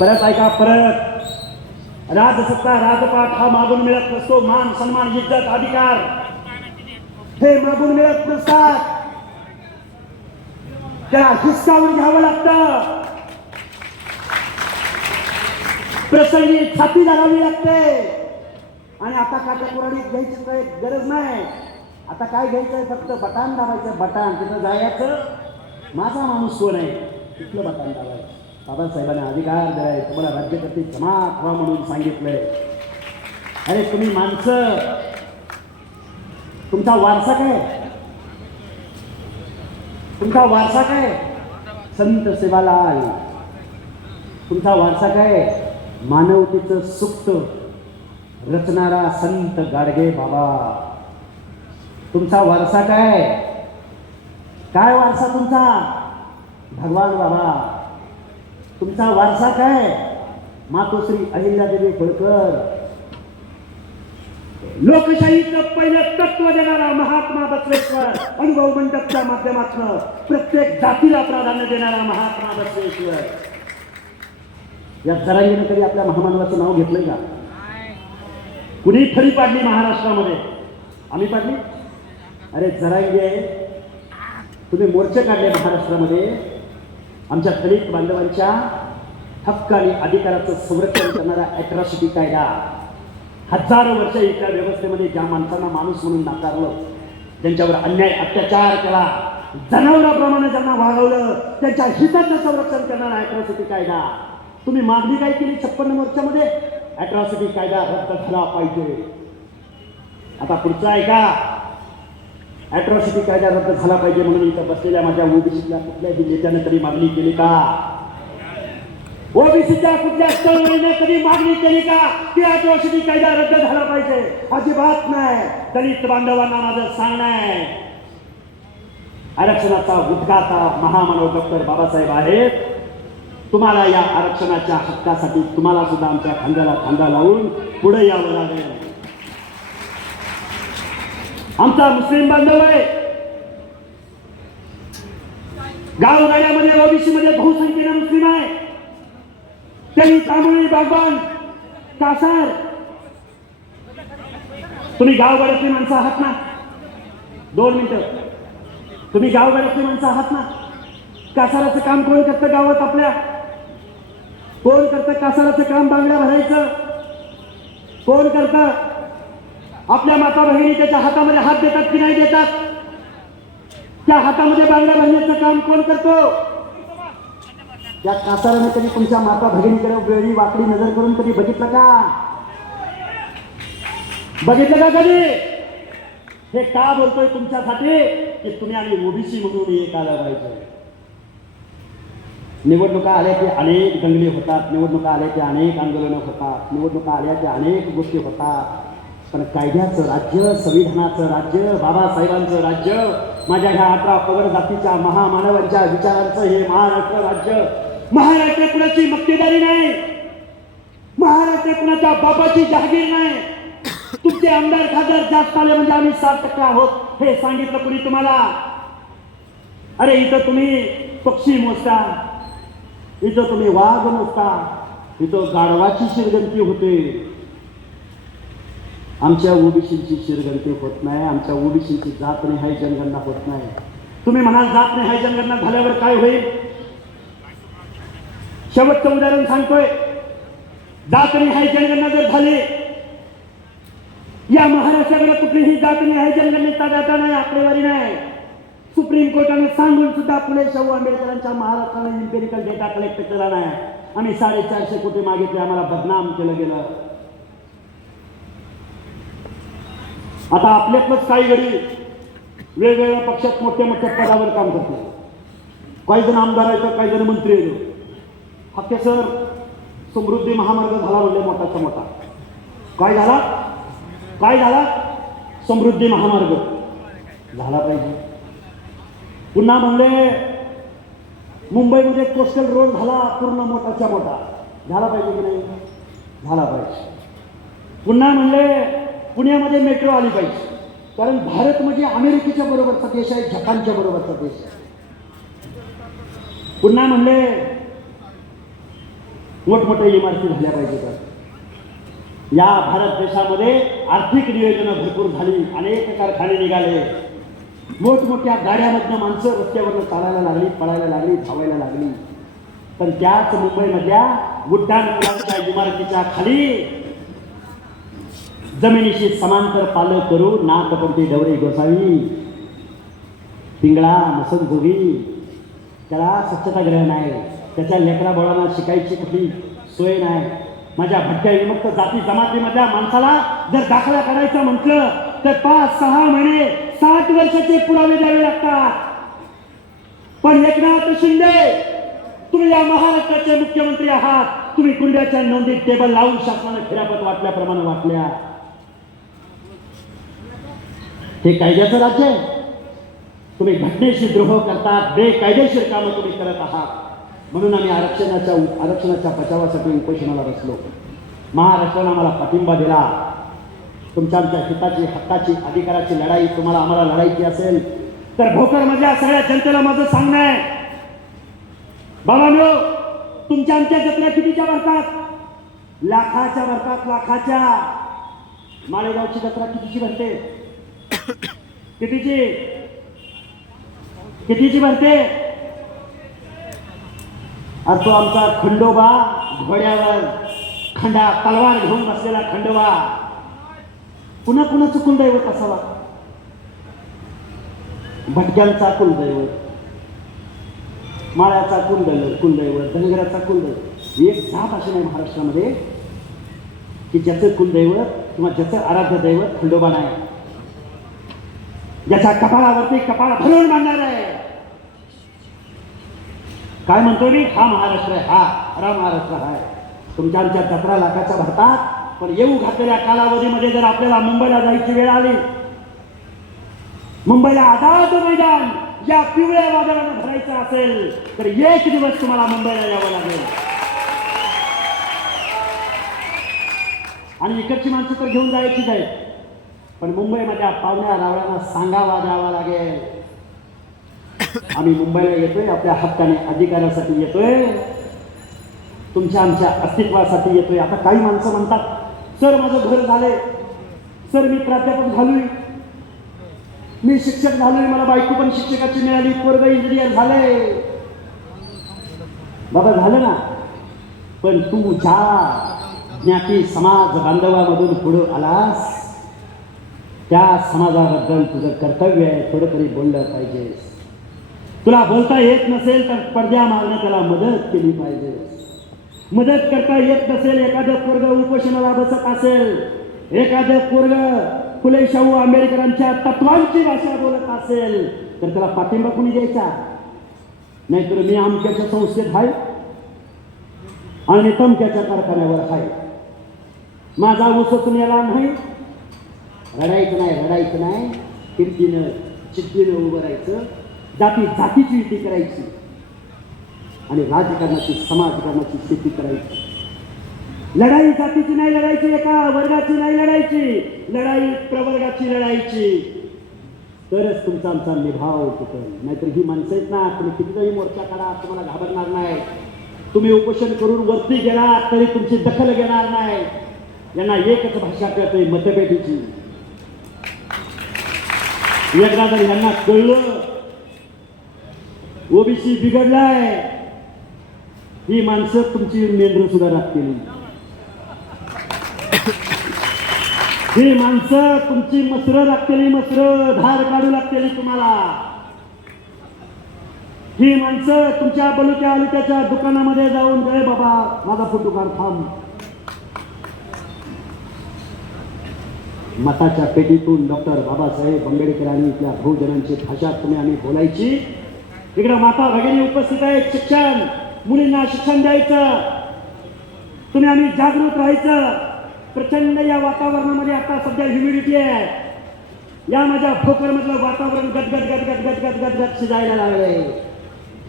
परत ऐका, परत, राजसत्ता राजपाट हा मागून मिळत नसतो. मान सन्मान इज्जत अधिकार हे मागून मिळत नसतात, त्याला हिसकावून घ्यावं लागतं, प्रसंगी छाती घालावी लागते. आणि आता काटाकुराडी घ्यायची काही गरज नाही, आता काय घ्यायचंय, फक्त बटन दाबायचं, बटन तिथं जायचं, माझा माणूस कोण आहे तिथलं बटन दाबायचं. बाबासाहेबांना अधिकार दिलाय, तुम्हाला राज्यकर्ते जमात व्हा म्हणून सांगितलंय. अरे तुम्ही माणसं, तुमचा वारसा काय? तुमचा वारसा काय? संत सेवालाल. तुमचा वारसा काय? मानवतेचं सुप्त रचणारा संत गाडगे बाबा. तुमचा वारसा काय? काय वारसा तुमचा? भगवान बाबा. तुमचा वारसा काय? मातोश्री अहिल्यादेवी होळकर. लोकशाहीचं पहिलं तत्व देणारा महात्मा बसवेश्वर, अनुभव मंडपच्या माध्यमातून प्रत्येक जातीला प्राधान्य देणारा महात्मा बसवेश्वर. या जरांगीने कधी आपल्या महामानवाचं नाव घेतलंय का? कुणी फळी पाडली महाराष्ट्रामध्ये? आम्ही पाडली? अरे जरांगे, तुम्ही मोर्चे काढले महाराष्ट्रामध्ये आमच्या दलित बांधवांच्या हक्क आणि अधिकाराचं संरक्षण करणारा अॅट्रॉसिटी कायदा. हजारो वर्ष इथल्या व्यवस्थेमध्ये ज्या माणसांना माणूस म्हणून नाकारलं, ज्यांच्यावर अन्याय अत्याचार केला, जनावराप्रमाणे ज्यांना वागवलं, त्यांच्या हिताचं संरक्षण करणारा अॅट्रॉसिटी कायदा. तुम्ही मागणी काय केली 56 मोर्चामध्ये? अॅट्रॉसिटी कायदा रद्द झाला पाहिजे. आता पुढचा आहे का? अॅट्रॉसिटी कायदा रद्द झाला पाहिजे म्हणून इथं बसलेल्या माझ्या ओबीसीतल्या कुठल्याही नेत्यानं कधी मागणी केली का? ओबीसीच्या कुठल्या चळवळीने कधी मागणी केली का की अॅट्रॉसिटी कायदा रद्द झाला पाहिजे? अजिबात नाही. दलित बांधवांना माझं सांगणं आहे, आरक्षणाचा उद्गाता महामानव डॉक्टर बाबासाहेब आहेत. तुम्हाला या आरक्षणाच्या हक्कासाठी तुम्हाला सुद्धा आमच्या खांद्याला खांदा लावून पुढे यावं लागेल. आमचा मुस्लिम बांधव आहे, गावगाड्यामध्ये ओबीसी मध्ये बहुसंख्येने मुस्लिम आहे. त्यांनी तांबोळी, बागबान, कासार, तुम्ही गावगाड्यातली माणसं आहात ना, 2 मिनिटं, तुम्ही गावगाड्यातली माणसं आहात ना. कासाराचं काम कोण करतं गावात आपल्या? कोण करतं कासाराचं काम? बांगड्या भरायचं कोण करतं? आपल्या माता बहिणी त्याच्या हातामध्ये हात देतात की नाही देतात? त्या हातामध्ये बांगड्या भरण्याचं काम कोण करतो? त्या कासाराने कधी तुमच्या माता भगिनीकडे वेळी वाकडी नजर करून कधी बघितलं का? बघितलं का कधी? हे का बोलतोय तुमच्यासाठी की तुम्ही आम्ही ओबीसी म्हणून एक आलं पाहिजे. निवडणुका आल्या की अनेक दंगली होतात, निवडणुका आल्या की अनेक आंदोलनं होतात, निवडणुका आल्या की अनेक गोष्टी होतात. पण कायद्याचं राज्य, संविधानाचं राज्य, बाबासाहेबांचं राज्य, माझ्या ह्या 18 पगड जातीच्या महामानवांच्या विचारांचं हे महाराष्ट्र राज्य. महाराष्ट्र कुणाची मक्तेदारी नाही, महाराष्ट्र कुणाच्या बापाची जहागीर नाही. तुमचे आमदार खासदार जास्त आले म्हणजे आम्ही 7% आहोत हे सांगितलं कुणी तुम्हाला? अरे इथं तुम्ही पक्षी मोजता, इथं तुम्ही वाघ मोजता, इथं गाढवाची शिरगंती होते. आमच्या ओबीसीची शिरगंती होत नाही, आमच्या ओबीसीची जातनिहाय जनगणना होत नाही. तुम्ही म्हणाल जातनिहाय जनगणना झाल्यावर काय होईल? शेवटचं उदाहरण सांगतोय. जातनिहाय जनगणना जर झाली, या महाराष्ट्राकडे कुठलीही जातनिहाय जनगणनेचा डाटा नाही, आकडेवारी नाही. सुप्रीम कोर्टाने सांगून सुद्धा फुले शाहू आंबेडकरांच्या महाराष्ट्राने इम्पेरिकल डेटा कलेक्ट केला नाही. आम्ही 450 कोटी मागितले, आम्हाला बदनाम केलं गेलं. आता आपल्यातलंच काही गडी वेगवेगळ्या पक्षात मोठ्या मोठ्या पदावर काम करते. काही जण आमदार आहेत, काही जण मंत्री आहेत. हक्के सर समृद्धी महामार्ग झाला म्हणजे मोठाचा मोठा. काय झाला? काय झाला? समृद्धी महामार्ग झाला पाहिजे. पुन्हा म्हणले मुंबईमध्ये कोस्टल रोड झाला पूर्ण मोठाच्या मोठा, झाला पाहिजे की नाही? झाला पाहिजे. पुन्हा म्हणले पुण्यामध्ये मेट्रो आली पाहिजे, कारण भारत म्हणजे अमेरिकेच्या बरोबरचा देश आहे, जपानच्या बरोबरचा देश आहे. पुन्हा म्हणले मोठमोठ्या इमारती झाल्या पाहिजेत. या भारत देशामध्ये आर्थिक नियोजन भरपूर झाली, अनेक कारखाने निघाले, मोठमोठ्या गाड्यामधनं माणसं रस्त्यावरनं चालायला लागली, पळायला लागली, धावायला लागली. पण त्याच मुंबईमधल्या उड्डाणपुलाच्या इमारतीच्या खाली जमिनीशी समांतर पालक करून नाकपंथी डवरे गोसावी, पिंगळा मसन जोगी, त्याला स्वच्छतागृह नाही, त्याच्या लेकरा बाळांना शिकायची कुठली सोय नाही. माझ्या भटक्या विमुक्त जाती जमातीमधल्या माणसाला जर दाखला करायचं म्हटलं तर 5-6 महिने 60 वर्षाचे पुरावे द्यावे लागतात. पण एकनाथ शिंदे, तुम्ही या महाराष्ट्राचे मुख्यमंत्री आहात, तुम्ही कुंड्याच्या नोंदीत टेबल लावून शासनाने खिरापत वाटल्याप्रमाणे वाटल्या. हे कायद्याचं राज्य आहे. तुम्ही घटनेशी द्रोह करतात, बेकायदेशीर कामं तुम्ही करत आहात. म्हणून आम्ही आरक्षणाच्या बचावासाठी उपोषणाला बसलो. महाराष्ट्राने आम्हाला पाठिंबा दिला. तुमच्या आमच्या हिताची, हक्काची, अधिकाराची लढाई तुम्हाला आम्हाला लढायची असेल तर भोकरमधल्या सगळ्या जनतेला माझं सांगणं आहे, बाबांनो, तुमच्या आमच्या जत्रा कितीच्या भरतात? लाखाच्या भरतात, लाखाच्या. माळेगावची जत्रा कितीची भरते? कितीची भरते? आणि तो आमचा खंडोबा, घोड्यावर खंडा तलवार घेऊन बसलेला खंडोबा, पुन्हा कुणाचं कुलदैवत असावा? भटक्यांचा कुलदैवत, माळ्याचा कुलदैवत, धनगराचा कुलदैवत. एक जात अशी नाही महाराष्ट्रामध्ये की ज्याचं कुलदैवत किंवा ज्याचं आराध्य दैवत खंडोबा नाही, ज्याच्या कपाळावरती कपाळ भरून बांधणार आहे. काय म्हणतो मी? हा महाराष्ट्र आहे, हा खरा महाराष्ट्र आहे. तुमच्या आमच्या 17 लाखाच्या भरतात, पण येऊ घातलेल्या कालावधीमध्ये जर आपल्याला मुंबईला जायची वेळ आली, मुंबईला आझाद मैदान या पिवळ्या वादळानं भरायचं असेल तर एक दिवस तुम्हाला मुंबईला यावं लागेल. आणि इकडची माणसं तर घेऊन जायचीच आहेत, पण मुंबईमध्ये पाहुण्या रावळ्यांना सांगावा द्यावा लागेल. आम्ही मुंबईला येतोय आपल्या हक्काने अधिकारासाठी येतोय, तुमच्या आमच्या अस्तित्वासाठी येतोय. आता काही माणसं म्हणतात सर माझं घर झालंय, सर मी प्राध्यापक झालोय, मी शिक्षक झालोय, मला बायको पण शिक्षकाची मिळाली, पोरग इंजिनियर झालंय. बाबा झालं ना, पण तू ज्या ज्ञाती समाज बांधवामधून पुढे आलास त्या समाजाबद्दल तुझं कर्तव्य आहे, थोडं तरी बोललं पाहिजे. तुला बोलता येत नसेल तर पडद्या मागणं त्याला मदत केली पाहिजे. मदत करता येत नसेल, एखादं पोरग उपोषणाला बसत असेल, एखादं पोरग फुले शाहू आंबेडकरांच्या तत्वांची भाषा बोलत असेल तर त्याला पाठिंबा कोणी द्यायचा? नाहीतर मी आमक्याच्या संस्थेत आहे आणि तमक्याच्या कारखान्यावर आहे, माझा ऊस नेला नाही, रडायचं नाही, कीर्तीनं चित्तीनं उभं राहायचं, जातीची युती करायची आणि राजकारणाची समाजकारणाची शेती करायची. लढाई जातीची नाही लढायची, एका वर्गाची नाही लढायची, लढाई प्रवर्गाची लढायची, तरच तुमचा आमचा निभाव टिकेल. नाहीतर ही माणसं आहेत ना, तुम्ही कितीतरी मोर्चा काढा तुम्हाला घाबरणार नाही, तुम्ही उपोषण करून वरती गेला तरी तुमची दखल घेणार नाही. यांना एकच भाषा कळते, मतपेटीची. एकदा जर यांना कळलं ओबीसी बिघडलाय, ही माणसं तुमची मेंढर सुद्धा राखतील, ही माणसं तुमची मसरं राखतेली, मसरं धार काढू लागतेली तुम्हाला. ही माणसं तुमच्या बलुक्या अलुक्याच्या दुकानामध्ये जाऊन गए बाबा माझा फोटो काढ थांब, मताच्या पेटीतून डॉक्टर बाबासाहेब आंबेडकरांनी इथल्या बहुजनांची भाषा तुम्ही आम्ही बोलायची. इकडे माता भगिनी उपस्थित आहेत, शिक्षण मुलींना शिक्षण द्यायचं, तुम्ही आम्ही जागृत राहायचं. प्रचंड या वातावरणामध्ये आता सध्या ह्युमिडिटी आहे, या माझ्या भोकरमधलं वातावरण गदगद गदगद गदगद गदगद शिजायला लागलंय.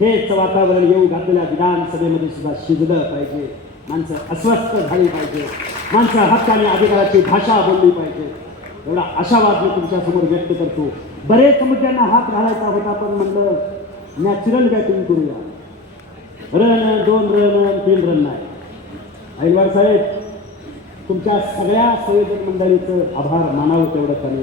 हेच वातावरण येऊ घातलेल्या विधानसभेमध्ये सुद्धा शिजलं पाहिजे. माणसं अस्वस्थ झाली पाहिजे, माणसं हक्काने अधिकाराची भाषा बोलली पाहिजे, एवढा आशावाद मी तुमच्या समोर व्यक्त करतो. बरेच मुद्द्यांना हात घालायचा होता, पण म्हणलं नॅचरल बॅटिंग करूया, रन 2 रन 3 रन नाही. ऐलवाड साहेब तुमच्या सगळ्या संयोजक मंडळीचं आभार मानावं तेवढं कमी.